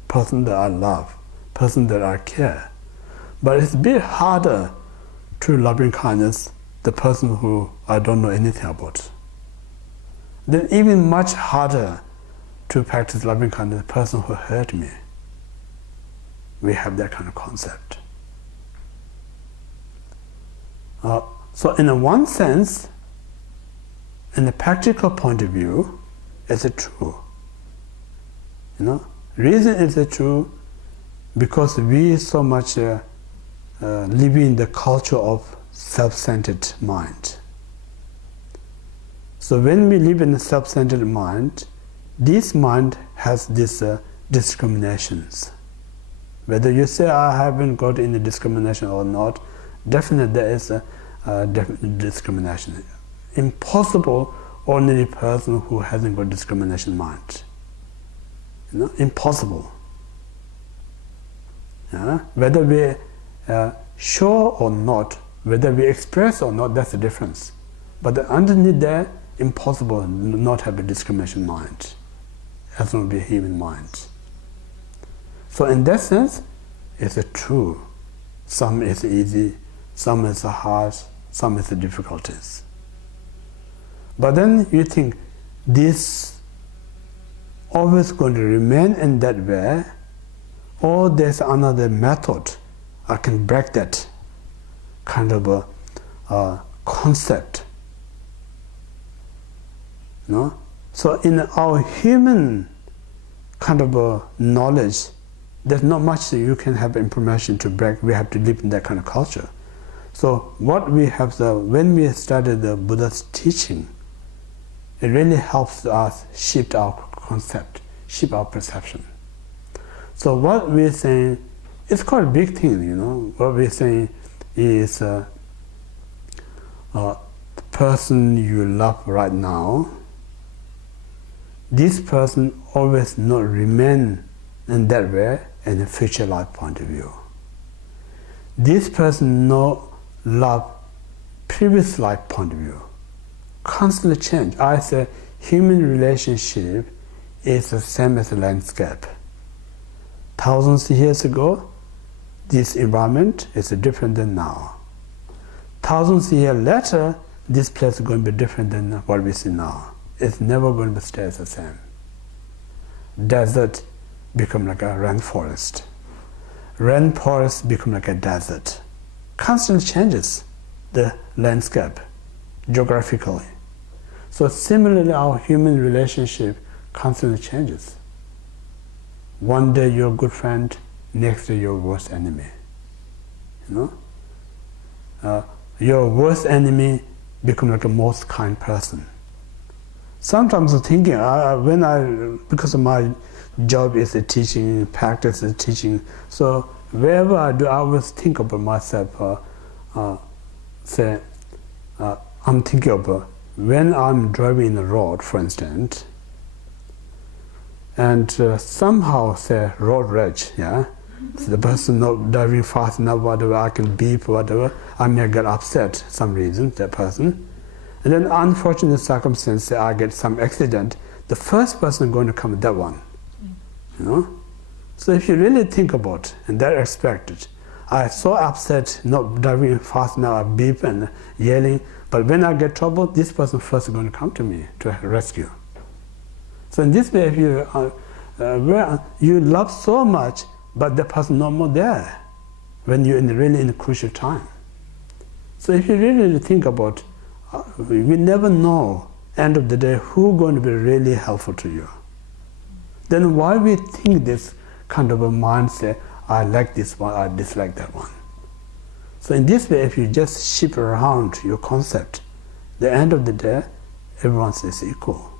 person that I love, person that I care. But it's a bit harder to loving kindness the person who I don't know anything about. Then even much harder to practice loving kindness the person who hurt me. We have that kind of concept. So in one sense, in a practical point of view, it's true. Reason is true because we so much live in the culture of self-centered mind. So when we live in a self-centered mind, this mind has these discriminations. Whether you say I haven't got any discrimination or not, definitely there is a discrimination. Impossible ordinary person who hasn't got discrimination mind. Impossible. Whether we sure or not, whether we express or not, that's the difference. But underneath there, impossible not have a discrimination mind, as long as we human mind. So in that sense, it's true. Some is easy, some is hard, some is difficulties. But then you think this always going to remain in that way, or there's another method I can break that kind of a concept. So in our human kind of knowledge, there's not much you can have information to break. We have to live in that kind of culture. So what we have, when we study the Buddha's teaching, it really helps us shift our concept, shift our perception. So what we're saying, it's quite a big thing, What we're saying is the person you love right now, this person always not remain in that way in a future life point of view. This person no love previous life point of view. Constantly change. I say human relationship is the same as a landscape. Thousands of years ago, this environment is different than now. Thousands of years later, this place is going to be different than what we see now. It's never going to stay the same. Desert become like a rainforest. Rainforest become like a desert. Constantly changes the landscape geographically. So similarly, our human relationship constantly changes. One day you're a good friend, next day you're worst enemy. Your worst enemy become like a most kind person. Sometimes I'm thinking, because of my job is teaching, practice is teaching, so wherever I do, I always think about myself. I'm thinking about when I'm driving in the road, for instance, and somehow say road rage, so the person not driving fast enough, whatever, I can beep, whatever, I may get upset some reason, that person. And then unfortunate circumstance, I get some accident, the first person going to come is that one. So if you really think about it, in that aspect, I'm so upset, not driving fast now, I beep and yelling, but when I get trouble, this person first is going to come to me to rescue. So in this way, if you love so much, but the person no more there, when you're really in a crucial time. So if you really think about, we never know, end of the day, who's going to be really helpful to you. Then why we think this kind of a mindset, I like this one, I dislike that one. So in this way, if you just shift around your concept, the end of the day, everyone is equal.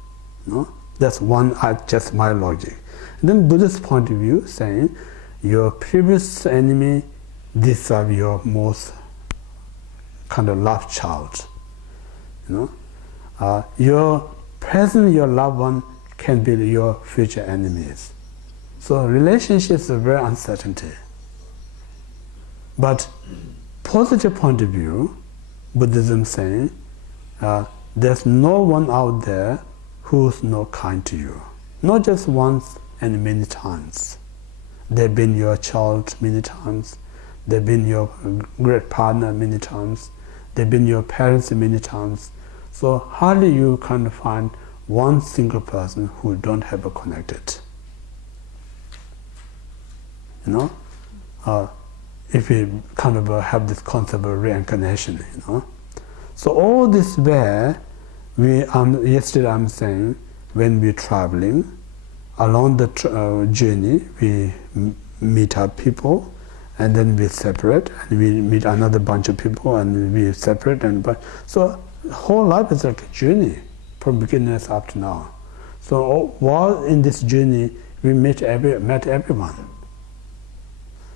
No? That's one, just my logic. And then Buddhist point of view saying, your previous enemy deserve your most kind of loved child. Your present, your loved one can be your future enemies. So relationships are very uncertainty. But positive point of view, Buddhism saying, there's no one out there who's not kind to you. Not just once and many times. They've been your child many times. They've been your great partner many times. They've been your parents many times. So hardly you can find one single person who don't have a connected. If we kind of have this concept of reincarnation, So all this way, yesterday I'm saying, when we're traveling, along the journey, we meet up people, and then we separate, and we meet another bunch of people, and we separate, so whole life is like a journey from beginners up to now. So while in this journey, we met everyone.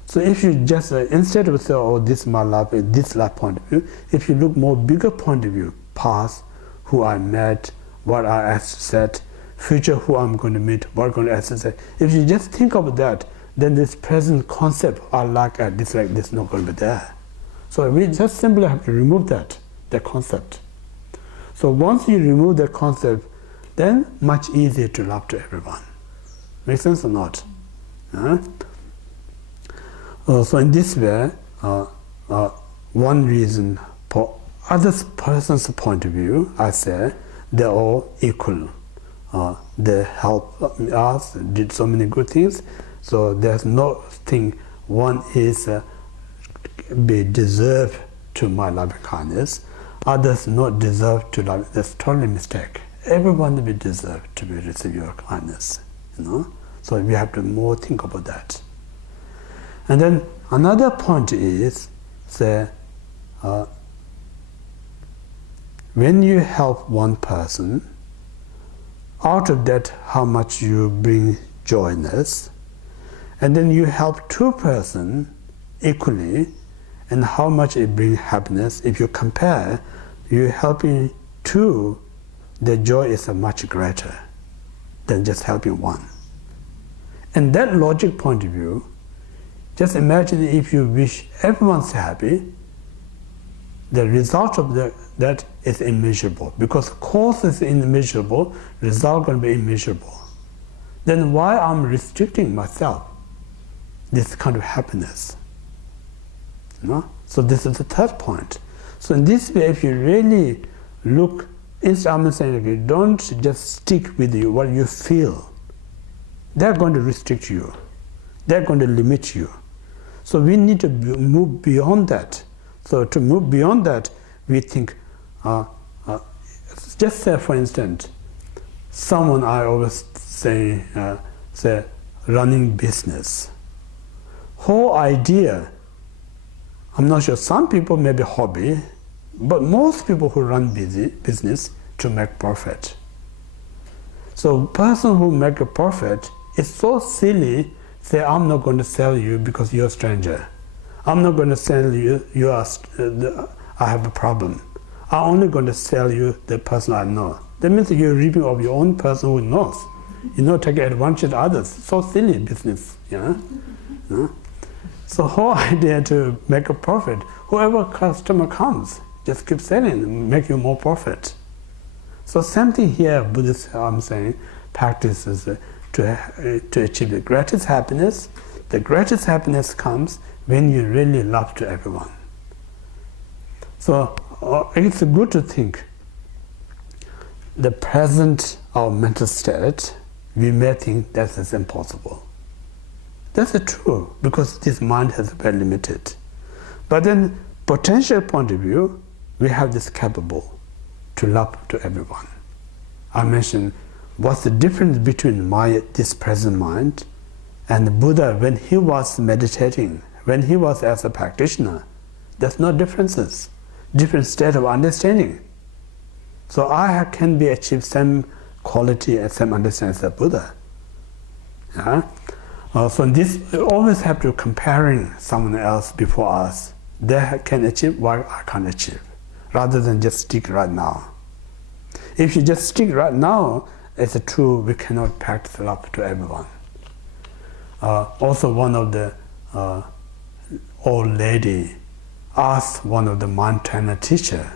So if you just instead of say, "Oh, this is my life," this life point of view, if you look more bigger point of view, past, who I met, what I said, future, who I'm going to meet, what I'm going to say. If you just think of that, then this present concept, I like this, not going to be there. So we just simply have to remove that concept. So once you remove that concept, then much easier to love to everyone. Make sense or not? So in this way, one reason for other person's point of view, I say, they're all equal. They help us, did so many good things. So there's no thing one is be deserved to my loving kindness, others not deserve to love. That's totally mistake. Everyone will be deserved to be receive your kindness. So we have to more think about that. And then another point is, say, when you help one person, out of that how much you bring joyness, and then you help two persons equally, and how much it brings happiness. If you compare, you're helping two, the joy is much greater than just helping one. And that logic point of view, just imagine if you wish everyone's happy, the result of that is immeasurable. Because cause is immeasurable, result going to be immeasurable. Then why I'm restricting myself this kind of happiness? So this is the third point. So in this way, if you really look, instead I'm saying, okay, don't just stick with what you feel. They're going to restrict you. They're going to limit you. So we need to move beyond that. So to move beyond that, we think, just say for instance, someone I always say running business. Whole idea, I'm not sure, some people may be hobby, but most people who run business to make profit. So person who make a profit is so silly, say, I'm not going to sell you because you're a stranger. I'm not going to sell you, I have a problem. I'm only going to sell you the person I know. That means you're reaping of your own person who knows. Take advantage of others. So silly business, So whole idea to make a profit, whoever customer comes, just keep selling and make you more profit. So same thing here, Buddhist, I'm saying, practices to achieve the greatest happiness. The greatest happiness comes when you really love to everyone. So it's good to think the present our mental state, we may think that is impossible. That's true, because this mind is very limited. But then, potential point of view, we have this capable to love to everyone. I mentioned what's the difference between this present mind And Buddha, when he was meditating, when he was as a practitioner, there's no differences, different state of understanding. So I can be achieved same quality and same understanding as the Buddha. Yeah? So this, we always have to comparing someone else before us. They can achieve what I can't achieve, rather than just stick right now. If you just stick right now, it's true we cannot practice love to everyone. Also, one of the old lady asked one of the Montana teacher,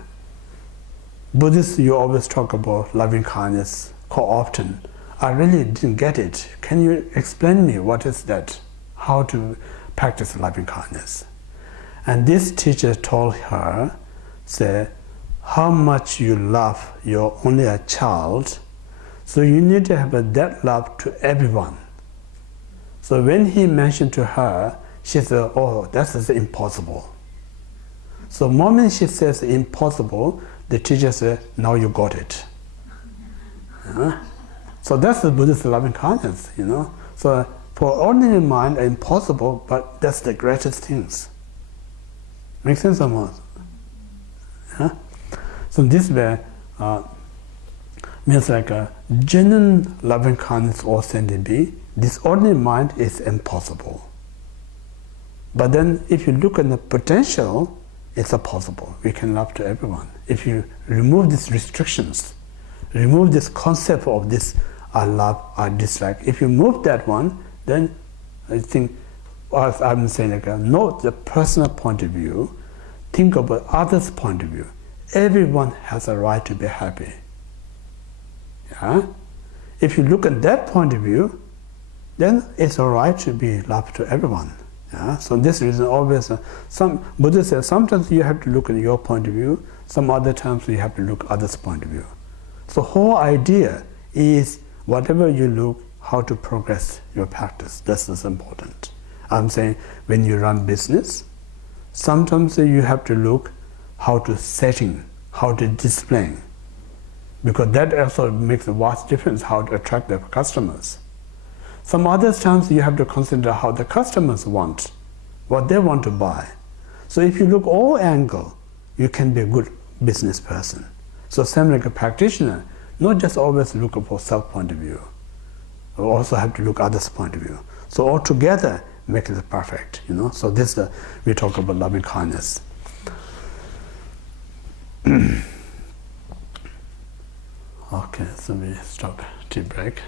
Buddhists, you always talk about loving kindness quite often. I really didn't get it. Can you explain me what is that? How to practice loving kindness? And this teacher told her, say, how much you love your only a child, so you need to have that love to everyone. So when he mentioned to her, she said, oh, that is impossible. So the moment she says impossible, the teacher said, now you got it. So that's the Buddhist loving kindness, you know. So for ordinary mind, impossible, but that's the greatest things. Make sense or not? Yeah? So this way means like a genuine loving kindness or sentient being. This ordinary mind is impossible. But then if you look at the potential, it's a possible. We can love to everyone. If you remove these restrictions, remove this concept of this I love, I dislike. If you move that one, then I think, as I'm saying, like, note the personal point of view, think about others' point of view. Everyone has a right to be happy. Yeah? If you look at that point of view, then it's all right to be love to everyone. Yeah? So this reason always, some Buddha says sometimes you have to look at your point of view, some other times you have to look at others' point of view. So whole idea is whatever you look, how to progress your practice. This is important. I'm saying when you run business, sometimes you have to look how to setting, how to displaying, because that also makes a vast difference how to attract the customers. Some other times you have to consider how the customers want, what they want to buy. So if you look all angle, you can be a good business person. So same like a practitioner, not just always look for self point of view. We also have to look others' point of view. So all together make it perfect, you know. So this we talk about loving kindness. Okay, so we stop tea break.